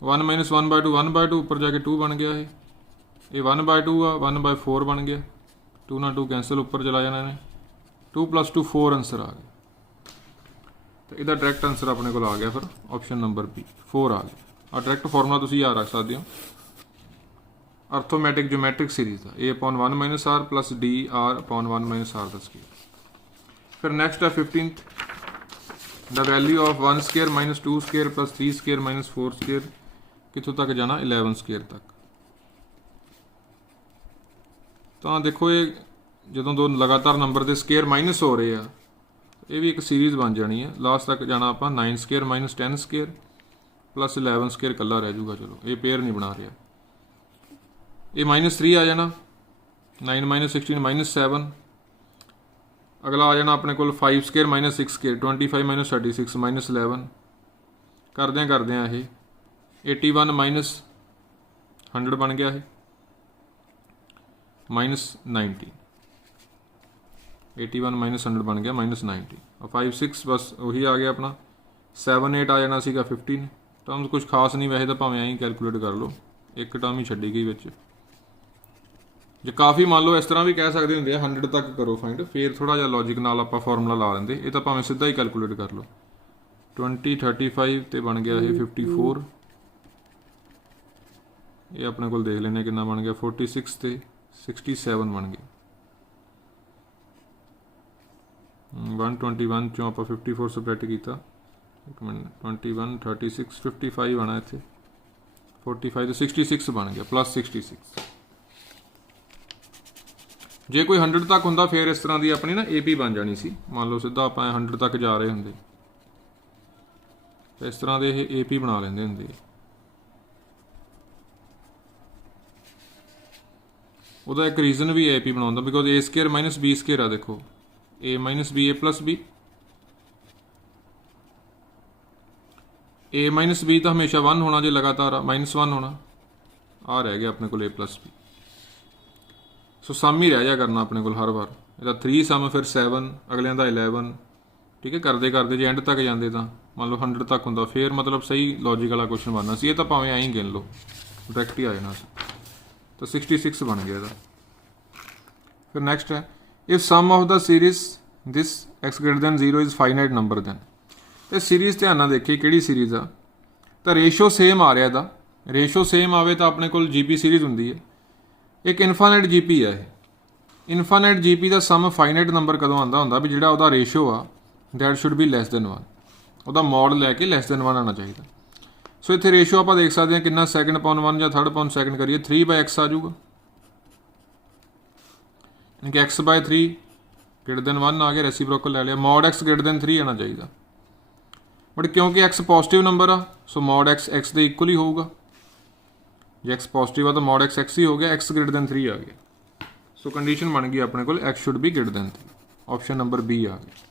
1 माइनस 1 बाय 2 1 बाय 2, ऊपर जाके 2 बन गया है, ये 1 बाय 2 आ, 1 बाय 4 बन गया, 2 ना 2 कैंसल ऊपर चला जाना है, 2 प्लस 2 4 आंसर आ गया। तो यदा डायरैक्ट आंसर अपने को आ गया फिर ऑप्शन नंबर B 4 आ गया। और डायरैक्ट फॉर्मूला तुम याद रख सकते हो अर्थोमैटिक जोमैट्रिक सीरीज का A upon 1 minus R plus DR upon 1 minus R का स्केयर। फिर नैक्सट है 15th, the value of 1 square minus 2 square plus 3 square minus 4 square, कितों तक जाना 11 स्केयर तक। ਤਾਂ ਦੇਖੋ ਇਹ ਜਦੋਂ ਦੋ ਲਗਾਤਾਰ ਨੰਬਰ ਦੇ ਸਕੇਅਰ ਮਾਈਨਸ ਹੋ ਰਹੇ ਆ, ਇਹ ਵੀ ਇੱਕ ਸੀਰੀਜ਼ ਬਣ ਜਾਣੀ ਹੈ। ਲਾਸਟ ਤੱਕ ਜਾਣਾ ਆਪਾਂ 9 square minus 10 square plus 11 square ਇਕੱਲਾ ਰਹਿ ਜਾਊਗਾ। ਚਲੋ ਇਹ ਪੇਅਰ ਨਹੀਂ ਬਣਾ ਰਿਹਾ, ਇਹ -3 ਆ ਜਾਣਾ, 9 - 16 -7। ਅਗਲਾ ਆ ਜਾਣਾ ਆਪਣੇ ਕੋਲ 5 ਸਕੇਅਰ ਮਾਈਨਸ 6 ਸਕੇਅਰ 25 - 36 -11। ਕਰਦਿਆਂ ਇਹ 81 ਮਾਈਨਸ 100 ਬਣ ਗਿਆ, ਇਹ -90। 81 ਮਾਈਨਸ 100 ਬਣ ਗਿਆ -90। 5 6 ਬਸ ਉਹੀ ਆ ਗਿਆ ਆਪਣਾ। 7 8 ਆ ਜਾਣਾ ਸੀਗਾ 15। ਟਰਮਸ ਕੁਝ ਖਾਸ ਨਹੀਂ, ਵੈਸੇ ਤਾਂ ਭਾਵੇਂ ਐਂ ਕੈਲਕੂਲੇਟ ਕਰ ਲਓ, ਇੱਕ ਟਰਮ ਹੀ ਛੱਡੀ ਗਈ ਵਿੱਚ। ਜੇ ਕਾਫੀ ਮੰਨ ਲਓ ਇਸ ਤਰ੍ਹਾਂ ਵੀ ਕਹਿ ਸਕਦੇ ਹੁੰਦੇ ਆ 100 ਤੱਕ ਕਰੋ ਫਾਈਂਡ, ਫਿਰ ਥੋੜਾ ਜਿਹਾ ਲੌਜਿਕ ਨਾਲ ਆਪਾਂ ਫਾਰਮੂਲਾ ਲਾ ਲੈਂਦੇ। ਇਹ ਤਾਂ ਭਾਵੇਂ ਸਿੱਧਾ ਹੀ ਕੈਲਕੂਲੇਟ ਕਰ ਲਓ। 20 35 ਤੇ ਬਣ ਗਿਆ ਇਹ 54। ਇਹ ਆਪਣੇ ਕੋਲ ਦੇਖ ਲੈਂਦੇ ਕਿੰਨਾ ਬਣ ਗਿਆ, 46 ਤੇ 67 ਬਣ ਗਿਆ। 121 ਚੋਂ ਆਪਾਂ 54 ਸਬਟ੍ਰੈਕਟ ਕੀਤਾ, ਇੱਕ ਮਿੰਟ, 21 36 55 ਆਣਾ ਇੱਥੇ, 45 ਤੇ 66 ਬਣ ਗਿਆ, +66। ਜੇ ਕੋਈ 100 ਤੱਕ ਹੁੰਦਾ ਫਿਰ ਇਸ ਤਰ੍ਹਾਂ ਦੀ ਆਪਣੀ ਨਾ AP ਬਣ ਜਾਣੀ ਸੀ। ਮੰਨ ਲਓ ਸਿੱਧਾ ਆਪਾਂ 100 ਤੱਕ ਜਾ ਰਹੇ ਹੁੰਦੇ ਤਾਂ ਇਸ ਤਰ੍ਹਾਂ ਦੇ ਇਹ AP ਬਣਾ ਲੈਂਦੇ ਹੁੰਦੇ। ਉਹਦਾ ਇੱਕ ਰੀਜ਼ਨ ਵੀ AP ਬਣਾਉਣ ਦਾ, because A square minus B square ਆ। ਦੇਖੋ A minus B A plus B, A minus B ਤਾਂ ਹਮੇਸ਼ਾ 1 ਹੋਣਾ, ਜੇ ਲਗਾਤਾਰ ਆ -1 ਹੋਣਾ। ਆ ਰਹਿ ਗਿਆ ਆਪਣੇ ਕੋਲ A ਪਲੱਸ B। ਸੋ ਸਮ ਹੀ ਰਹਿ ਜਾ ਕਰਨਾ ਆਪਣੇ ਕੋਲ ਹਰ ਵਾਰ। ਇਹਦਾ 3 ਸਮ, ਫਿਰ 7, ਅਗਲਿਆਂ ਦਾ 11। ਠੀਕ ਹੈ, ਕਰਦੇ ਜੇ ਐਂਡ ਤੱਕ ਜਾਂਦੇ ਤਾਂ ਮੰਨ ਲਓ 100 ਤੱਕ ਹੁੰਦਾ, ਫਿਰ ਮਤਲਬ ਸਹੀ ਲੌਜਿਕ ਵਾਲਾ ਕੁਐਸਚਨ ਬਣਨਾ ਸੀ। ਇਹ ਤਾਂ ਭਾਵੇਂ ਐਂ ਹੀ ਗਿਣ ਲਓ, ਡਾਇਰੈਕਟ ਹੀ ਆ ਜਾਣਾ ਸੀ। ਤਾਂ 66 ਬਣ ਗਿਆ ਇਹਦਾ। ਫਿਰ ਨੈਕਸਟ ਹੈ, if sum of the series this x greater than 0 is finite number then. ਇਹ ਸੀਰੀਜ਼ ਧਿਆਨ ਨਾਲ ਦੇਖੀ ਕਿਹੜੀ ਸੀਰੀਜ਼ ਆ, ਤਾਂ ਰੇਸ਼ੋ ਸੇਮ ਆ ਰਿਹਾ। ਇਹਦਾ ਰੇਸ਼ੋ ਸੇਮ ਆਵੇ ਤਾਂ ਆਪਣੇ ਕੋਲ GP ਸੀਰੀਜ਼ ਹੁੰਦੀ ਹੈ। ਇੱਕ ਇਨਫਾਈਨਾਈਟ GP ਹੈ। ਇਹ ਇਨਫਾਈਨਾਈਟ GP ਦਾ ਸਮ ਫਾਈਨਾਈਟ ਨੰਬਰ ਕਦੋਂ ਆਉਂਦਾ ਹੁੰਦਾ ਵੀ ਜਿਹੜਾ ਉਹਦਾ ਰੇਸ਼ੋ ਆ that should be less than 1, ਉਹਦਾ ਮੋਡ ਲੈ ਕੇ ਲੈਸ ਦੈਨ 1 ਆਉਣਾ ਚਾਹੀਦਾ। ਸੋ ਇੱਥੇ ਰੇਸ਼ੋ ਆਪਾਂ ਦੇਖ ਸਕਦੇ ਹਾਂ ਕਿੰਨਾ, ਸੈਕਿੰਡ ਪਾਉਨ 1 ਜਾਂ ਥਰਡ ਪਾਉਨ ਸੈਕਿੰਡ ਕਰੀਏ 3/x ਆ ਜਾਊਗਾ, ਯਾਨੀ ਕਿ x/3 greater than 1 ਆ ਗਿਆ, ਰੈਸੀਪ੍ਰੋਕਲ ਲੈ ਲਿਆ। ਮੋਡ x greater than 3 ਆਉਣਾ ਚਾਹੀਦਾ, ਬਟ ਕਿਉਂਕਿ x ਪੋਜ਼ਿਟਿਵ ਨੰਬਰ ਆ ਸੋ ਮੋਡ x ਦੇ ਇਕੁਅਲ ਹੀ ਹੋਊਗਾ। ਜੇ x ਪੋਜ਼ਿਟਿਵ ਆ ਤਾਂ ਮੋਡ x ਹੀ ਹੋ ਗਿਆ, x greater than 3 ਆ ਗਿਆ। ਸੋ ਕੰਡੀਸ਼ਨ ਬਣ ਗਈ ਆਪਣੇ ਕੋਲ x should be greater than 3। Option number B ਆ ਗਿਆ।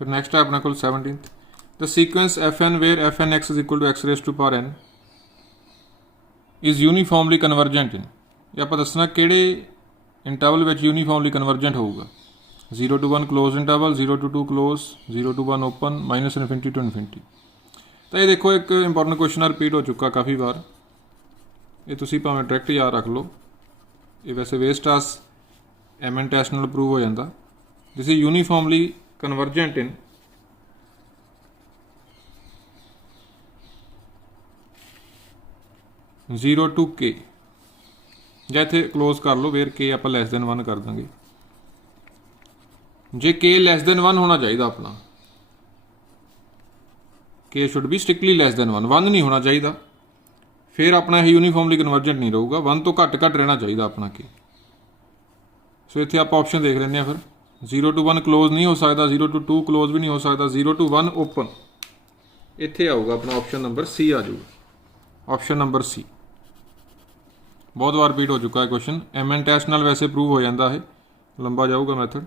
ਫਿਰ ਨੈਕਸਟ ਹੈ ਆਪਣੇ ਕੋਲ 17th, the sequence fn where fnx is equal to x raised to power n is uniformly convergent in। ਇਹ ਆਪਾਂ ਦੱਸਣਾ ਕਿਹੜੇ ਇੰਟਰਵਲ ਵਿੱਚ ਯੂਨੀਫਾਰਮਲੀ ਕਨਵਰਜੈਂਟ ਹੋਊਗਾ। 0 to 1 close interval, 0 to 2 close, 0 to 1 open, -∞ to ∞। ਤਾਂ ਇਹ ਦੇਖੋ ਇੱਕ ਇੰਪੋਰਟੈਂਟ ਕੁਐਸਚਨ ਆ, ਰਿਪੀਟ ਹੋ ਚੁੱਕਾ ਕਾਫੀ ਵਾਰ। ਇਹ ਤੁਸੀਂ ਭਾਵੇਂ ਡਾਇਰੈਕਟ ਯਾਦ ਰੱਖ ਲਓ, ਇਹ ਵੈਸੇ ਵੇਸਟਾਸ MN ਟੈਸਟ ਨਾਲ ਪ੍ਰੂਵ ਹੋ ਜਾਂਦਾ। This is uniformly convergent in zero to K, ਜਾਂ ਇੱਥੇ ਕਲੋਜ਼ ਕਰ ਲਓ ਵੇਰ K ਆਪਾਂ ਲੈਸ ਦੈਨ 1 ਕਰ ਦਾਂਗੇ। ਜੇ K ਲੈਸ ਦੈਨ 1 ਹੋਣਾ ਚਾਹੀਦਾ ਆਪਣਾ, K should be strictly less than 1 ਨਹੀਂ ਹੋਣਾ ਚਾਹੀਦਾ, ਫਿਰ ਆਪਣਾ ਇਹ ਯੂਨੀਫਾਰਮਲੀ ਕਨਵਰਜੈਂਟ ਨਹੀਂ ਰਹੂਗਾ। 1 ਤੋਂ ਘੱਟ ਰਹਿਣਾ ਚਾਹੀਦਾ ਆਪਣਾ K। ਸੋ ਇੱਥੇ ਆਪਾਂ ਆਪਸ਼ਨ ਦੇਖ ਲੈਂਦੇ ਹਾਂ। ਫਿਰ 0 to 1 ਕਲੋਜ਼ ਨਹੀਂ ਹੋ ਸਕਦਾ, 0 to 2 ਕਲੋਜ਼ ਵੀ ਨਹੀਂ ਹੋ ਸਕਦਾ, 0 to 1 ਓਪਨ। ਇੱਥੇ ਆਊਗਾ ਆਪਣਾ ਆਪਸ਼ਨ ਨੰਬਰ C ਆ ਜਾਊਗਾ, ਆਪਸ਼ਨ ਨੰਬਰ C। ਬਹੁਤ ਵਾਰ ਰਿਪੀਟ ਹੋ ਚੁੱਕਾ ਹੈ ਕੁਐਸਚਨ, MN ਟੈਸਟ ਨਾਲ ਵੈਸੇ ਪ੍ਰੂਵ ਹੋ ਜਾਂਦਾ, ਇਹ ਲੰਬਾ ਜਾਊਗਾ ਮੈਥਡ।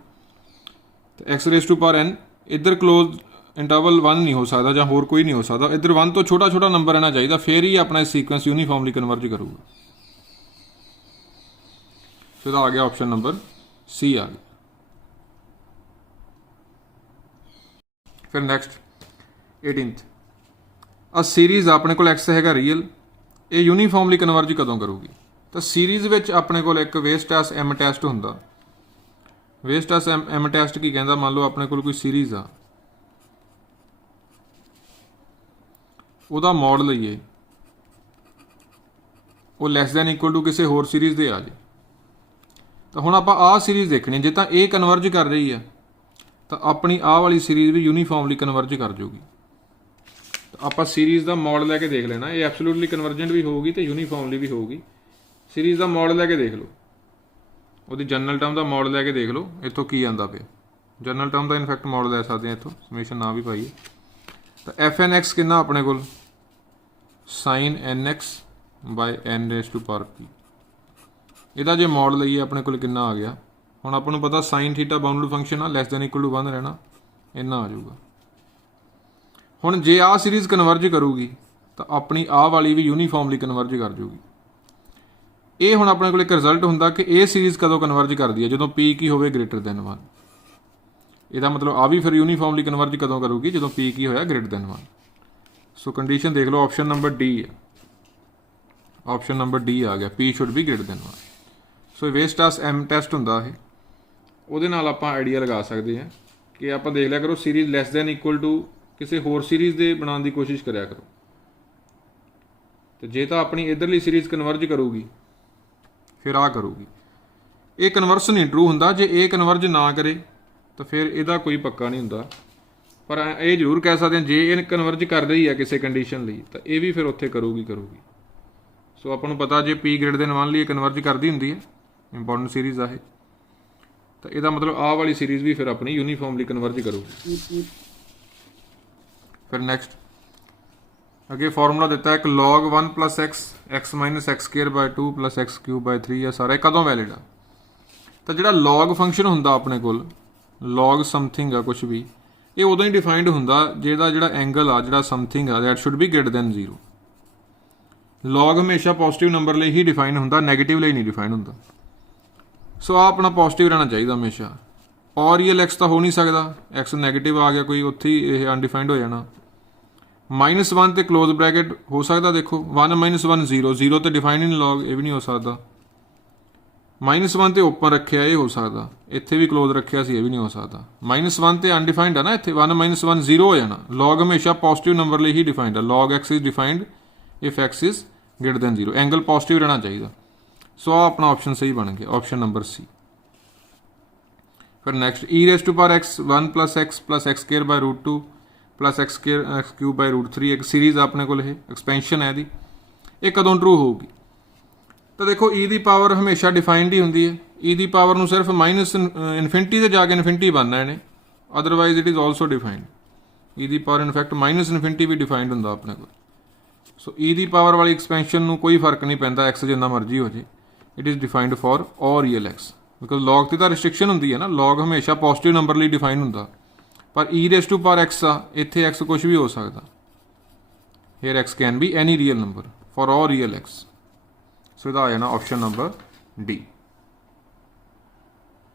ਤੇ x raised to power n, ਇੱਧਰ ਕਲੋਜ਼ ਇੰਟਰਵਲ 1 ਨਹੀਂ ਹੋ ਸਕਦਾ ਜਾਂ ਹੋਰ ਕੋਈ ਨਹੀਂ ਹੋ ਸਕਦਾ, ਇੱਧਰ 1 ਤੋਂ ਛੋਟਾ ਨੰਬਰ ਰਹਿਣਾ ਚਾਹੀਦਾ, ਫਿਰ ਹੀ ਆਪਣਾ ਸੀਕੁਐਂਸ ਯੂਨੀਫਾਰਮਲੀ ਕਨਵਰਜ ਕਰੂਗਾ। ਸੋ ਇਹਦਾ ਆ ਗਿਆ ਆਪਸ਼ਨ ਨੰਬਰ C ਆ ਗਿਆ। ਫਿਰ ਨੈਕਸਟ 18th, ਆ ਸੀਰੀਜ਼ ਆਪਣੇ ਕੋਲ x ਹੈਗਾ ਰੀਅਲ, ਇਹ ਯੂਨੀਫਾਰਮਲੀ ਕਨਵਰਜ ਕਦੋਂ ਕਰੂਗੀ। ਤਾਂ ਸੀਰੀਜ਼ ਵਿੱਚ ਆਪਣੇ ਕੋਲ ਇੱਕ ਵੇਸਟਾਸ M ਟੈਸਟ ਹੁੰਦਾ। ਵੇਸਟਾਸ M ਟੈਸਟ ਕੀ ਕਹਿੰਦਾ, ਮੰਨ ਲਓ ਆਪਣੇ ਕੋਲ ਕੋਈ ਸੀਰੀਜ਼ ਆ, ਉਹਦਾ ਮੋਡ ਲਈਏ, ਉਹ ਲੈਸ ਦੈਨ ਇਕੁਅਲ ਟੂ ਕਿਸੇ ਹੋਰ ਸੀਰੀਜ਼ ਦੇ ਆ ਜੇ। ਤਾਂ ਹੁਣ ਆਪਾਂ ਆਹ ਸੀਰੀਜ਼ ਦੇਖਣੀ, ਜੇ ਤਾਂ ਇਹ ਕਨਵਰਜ ਕਰ ਰਹੀ ਆ ਤਾਂ ਆਪਣੀ ਆਹ ਵਾਲੀ ਸੀਰੀਜ਼ ਵੀ ਯੂਨੀਫਾਰਮਲੀ ਕਨਵਰਜ ਕਰ ਜਾਊਗੀ। ਤਾਂ ਆਪਾਂ ਸੀਰੀਜ਼ ਦਾ ਮੋਡ ਲੈ ਕੇ ਦੇਖ ਲੈਣਾ, ਇਹ ਐਬਸੋਲੂਟਲੀ ਕਨਵਰਜੈਂਟ ਵੀ ਹੋਊਗੀ ਤੇ ਯੂਨੀਫਾਰਮਲੀ ਵੀ ਹੋਊਗੀ। ਸੀਰੀਜ਼ ਦਾ ਮੋਡ ਲੈ ਕੇ ਦੇਖ ਲਓ, ਉਹਦੀ ਜਨਰਲ ਟਰਮ ਦਾ ਮੋਡ ਲੈ ਕੇ ਦੇਖ ਲਓ ਇੱਥੋਂ ਕੀ ਆਉਂਦਾ ਪਿਆ। ਜਨਰਲ ਟਰਮ ਦਾ ਇਨਫੈਕਟ ਮੋਡ ਲੈ ਸਕਦੇ ਹਾਂ ਇੱਥੋਂ, ਸਮੇਸ਼ਨ ਨਾ ਵੀ ਪਾਈਏ। ਤਾਂ fn(x) ਕਿੰਨਾ ਆਪਣੇ ਕੋਲ sin nx by n raise to power p। ਇਹਦਾ ਜੇ ਮੋਡ ਲਈਏ ਆਪਣੇ ਕੋਲ ਕਿੰਨਾ ਆ ਗਿਆ। ਹੁਣ ਆਪਾਂ ਨੂੰ ਪਤਾ sin ਥੀਟਾ ਬਾਉਂਡਡ ਫੰਕਸ਼ਨ ਆ, ਲੈਸ ਦੈਨ ਇਕੁਅਲ ਟੂ 1 ਰਹਿਣਾ, ਇੰਨਾ ਆ ਜਾਊਗਾ। ਹੁਣ ਜੇ ਆਹ ਸੀਰੀਜ਼ ਕਨਵਰਜ ਕਰੂਗੀ ਤਾਂ ਆਪਣੀ ਆਹ ਵਾਲੀ ਵੀ ਯੂਨੀਫਾਰਮਲੀ ਕਨਵਰਜ ਕਰ ਜੂਗੀ। ਇਹ ਹੁਣ ਆਪਣੇ ਕੋਲ ਇੱਕ ਰਿਜ਼ਲਟ ਹੁੰਦਾ ਕਿ ਇਹ ਸੀਰੀਜ਼ ਕਦੋਂ ਕਨਵਰਜ ਕਰਦੀ ਹੈ, ਜਦੋਂ p ਕੀ ਹੋਵੇ ਗ੍ਰੇਟਰ ਦੈਨ 1। ਇਹਦਾ ਮਤਲਬ ਆ ਵੀ ਫਿਰ ਯੂਨੀਫਾਰਮਲੀ ਕਨਵਰਜ ਕਦੋਂ ਕਰੂਗੀ, ਜਦੋਂ p ਕੀ ਹੋਇਆ ਗ੍ਰੇਟਰ ਦੈਨ 1। ਸੋ ਕੰਡੀਸ਼ਨ ਦੇਖ ਲਓ, ਆਪਸ਼ਨ ਨੰਬਰ ਡੀ ਹੈ, ਆਪਸ਼ਨ ਨੰਬਰ ਡੀ ਆ ਗਿਆ, p should be greater than 1। So Weierstrass M test ਹੁੰਦਾ ਇਹ, ਉਹਦੇ ਨਾਲ ਆਪਾਂ ਆਈਡੀਆ ਲਗਾ ਸਕਦੇ ਹਾਂ ਕਿ ਆਪਾਂ ਦੇਖ ਲਿਆ ਕਰੋ series less than equal to ਕਿਸੇ ਹੋਰ ਸੀਰੀਜ਼ ਦੇ ਬਣਾਉਣ ਦੀ ਕੋਸ਼ਿਸ਼ ਕਰਿਆ ਕਰੋ। ਤੇ ਜੇ ਤਾਂ ਆਪਣੀ ਇਧਰਲੀ ਸੀਰੀਜ਼ ਕਨਵਰਜ ਕਰੂਗੀ ਫਿਰ ਆ ਕਰੂਗੀ। ਇਹ ਕਨਵਰਸ ਨਹੀਂ ਟਰੂ ਹੁੰਦਾ, ਜੇ ਇਹ ਕਨਵਰਜ ਨਾ ਕਰੇ ਤਾਂ ਫਿਰ ਇਹਦਾ ਕੋਈ ਪੱਕਾ ਨਹੀਂ ਹੁੰਦਾ। ਪਰ ਇਹ ਜ਼ਰੂਰ ਕਹਿ ਸਕਦੇ ਹਾਂ ਜੇ ਇਹ ਕਨਵਰਜ ਕਰ ਰਹੀ ਹੈ ਕਿਸੇ ਕੰਡੀਸ਼ਨ ਲਈ ਤਾਂ ਇਹ ਵੀ ਫਿਰ ਉੱਥੇ ਕਰੂਗੀ। ਸੋ ਆਪਾਂ ਨੂੰ ਪਤਾ ਜੇ p ਗ੍ਰੇਟਰ ਦੈਨ 1 ਲਈ ਕਨਵਰਜ ਕਰਦੀ ਹੁੰਦੀ ਹੈ, ਇੰਪੋਰਟੈਂਟ ਸੀਰੀਜ਼ ਆ ਇਹ, ਤਾਂ ਇਹਦਾ ਮਤਲਬ ਆਹ ਵਾਲੀ ਸੀਰੀਜ਼ ਵੀ ਫਿਰ ਆਪਣੀ ਯੂਨੀਫਾਰਮਲੀ ਕਨਵਰਜ ਕਰੂਗੀ। ਫਿਰ ਨੈਕਸਟ ਅੱਗੇ ਫਾਰਮੂਲਾ ਦਿੱਤਾ ਇੱਕ log 1 + x x - x² 2 + x³ 3 ਆ ਸਾਰਾ ਕਦੋਂ ਵੈਲਿਡ ਆ। ਤਾਂ ਜਿਹੜਾ log ਫੰਕਸ਼ਨ ਹੁੰਦਾ ਆਪਣੇ ਕੋਲ, log ਸਮਥਿੰਗ ਆ ਕੁਛ ਵੀ, ਇਹ ਉਦੋਂ ਹੀ ਡਿਫਾਈਨਡ ਹੁੰਦਾ ਜਿਹਦਾ ਜਿਹੜਾ ਐਂਗਲ ਆ ਜਿਹੜਾ ਸਮਥਿੰਗ ਆ that should be greater then 0। log ਹਮੇਸ਼ਾ ਪੋਜ਼ਿਟਿਵ ਨੰਬਰ ਲਈ ਹੀ ਡਿਫਾਈਨ ਹੁੰਦਾ, ਨੈਗੇਟਿਵ ਲਈ ਨਹੀਂ ਡਿਫਾਈਨ ਹੁੰਦਾ। ਸੋ ਆ ਆਪਣਾ ਪੋਜ਼ਿਟਿਵ ਰਹਿਣਾ ਚਾਹੀਦਾ ਹਮੇਸ਼ਾ। ਔਰ ਰੀਅਲ x ਤਾਂ ਹੋ ਨਹੀਂ ਸਕਦਾ, x ਨੈਗੇਟਿਵ ਆ ਗਿਆ ਕੋਈ, ਉੱਥੇ ਹੀ ਇਹ ਅਨਡਿਫਾਈਨਡ ਹੋ ਜਾਣਾ। -1 ਤੇ ਕਲੋਜ਼ ਬ੍ਰੈਕਟ ਹੋ ਸਕਦਾ, ਦੇਖੋ 1 - 1 0 0 ਤੇ ਡਿਫਾਈਨ ਹੀ ਨਹੀਂ log, ਇਹ ਵੀ ਨਹੀਂ ਹੋ ਸਕਦਾ। -1 ਤੇ ਓਪਨ ਰੱਖਿਆ ਇਹ ਹੋ ਸਕਦਾ, ਇੱਥੇ ਵੀ ਕਲੋਜ਼ ਰੱਖਿਆ ਸੀ ਇਹ ਵੀ ਨਹੀਂ ਹੋ ਸਕਦਾ। -1 ਤੇ ਅਨਡਿਫਾਈਨਡ ਆ ਨਾ, ਇੱਥੇ 1 - 1 0 ਹੋ ਜਾਣਾ। log ਹਮੇਸ਼ਾ ਪੋਜ਼ਿਟਿਵ ਨੰਬਰ ਲਈ ਹੀ ਡਿਫਾਈਨਡ ਆ। log x is defined if x is greater then 0, angle positive ਰਹਿਣਾ ਚਾਹੀਦਾ। ਸੋ ਆ ਆਪਣਾ ਆਪਸ਼ਨ ਸਹੀ ਬਣ ਗਿਆ, ਆਪਸ਼ਨ ਨੰਬਰ ਸੀ। ਫਿਰ next e⁻x 1 + x + x² √2 + x³ √3 ਇੱਕ ਸੀਰੀਜ਼ ਆਪਣੇ ਕੋਲ, ਇਹ ਐਕਸਪੈਂਸ਼ਨ ਹੈ ਇਹਦੀ। ਇਹ ਕਦੋਂ ਟਰੂ ਹੋਊਗੀ? ਤਾਂ ਦੇਖੋ e ਦੀ ਪਾਵਰ ਹਮੇਸ਼ਾ ਡਿਫਾਈਨਡ ਹੀ ਹੁੰਦੀ ਹੈ। e ਦੀ ਪਾਵਰ ਨੂੰ ਸਿਰਫ -ਇਨਫਿਨਿਟੀ ਤੇ ਜਾ ਕੇ ਇਨਫਿਨਿਟੀ ਬਣਨਾ ਇਹਨੇ, otherwise it is also defined. e the power in fact -infinity we defined ਹੁੰਦਾ ਆਪਣੇ ਕੋਲ। ਸੋ e ਦੀ ਪਾਵਰ ਵਾਲੀ ਐਕਸਪੈਂਸ਼ਨ ਨੂੰ ਕੋਈ ਫਰਕ ਨਹੀਂ ਪੈਂਦਾ, x ਜਿੰਨਾ ਮਰਜ਼ੀ ਹੋ ਜੇ, it is defined for all real x, because log ਤੇ ਤਾਂ ਰਿਸਟ੍ਰਿਕਸ਼ਨ ਹੁੰਦੀ ਹੈ ਨਾ, log ਹਮੇਸ਼ਾ ਪੋਜ਼ਿਟਿਵ ਨੰਬਰ ਲਈ ਡਿਫਾਈਨ ਹੁੰਦਾ। ਪਰ e⁻x ਆ, ਇੱਥੇ x ਕੁਝ ਵੀ ਹੋ ਸਕਦਾ। Here x can be any real number for all real x। So ਇਹਦਾ ਆ ਜਾਣਾ ਆਪਸ਼ਨ ਨੰਬਰ ਡੀ।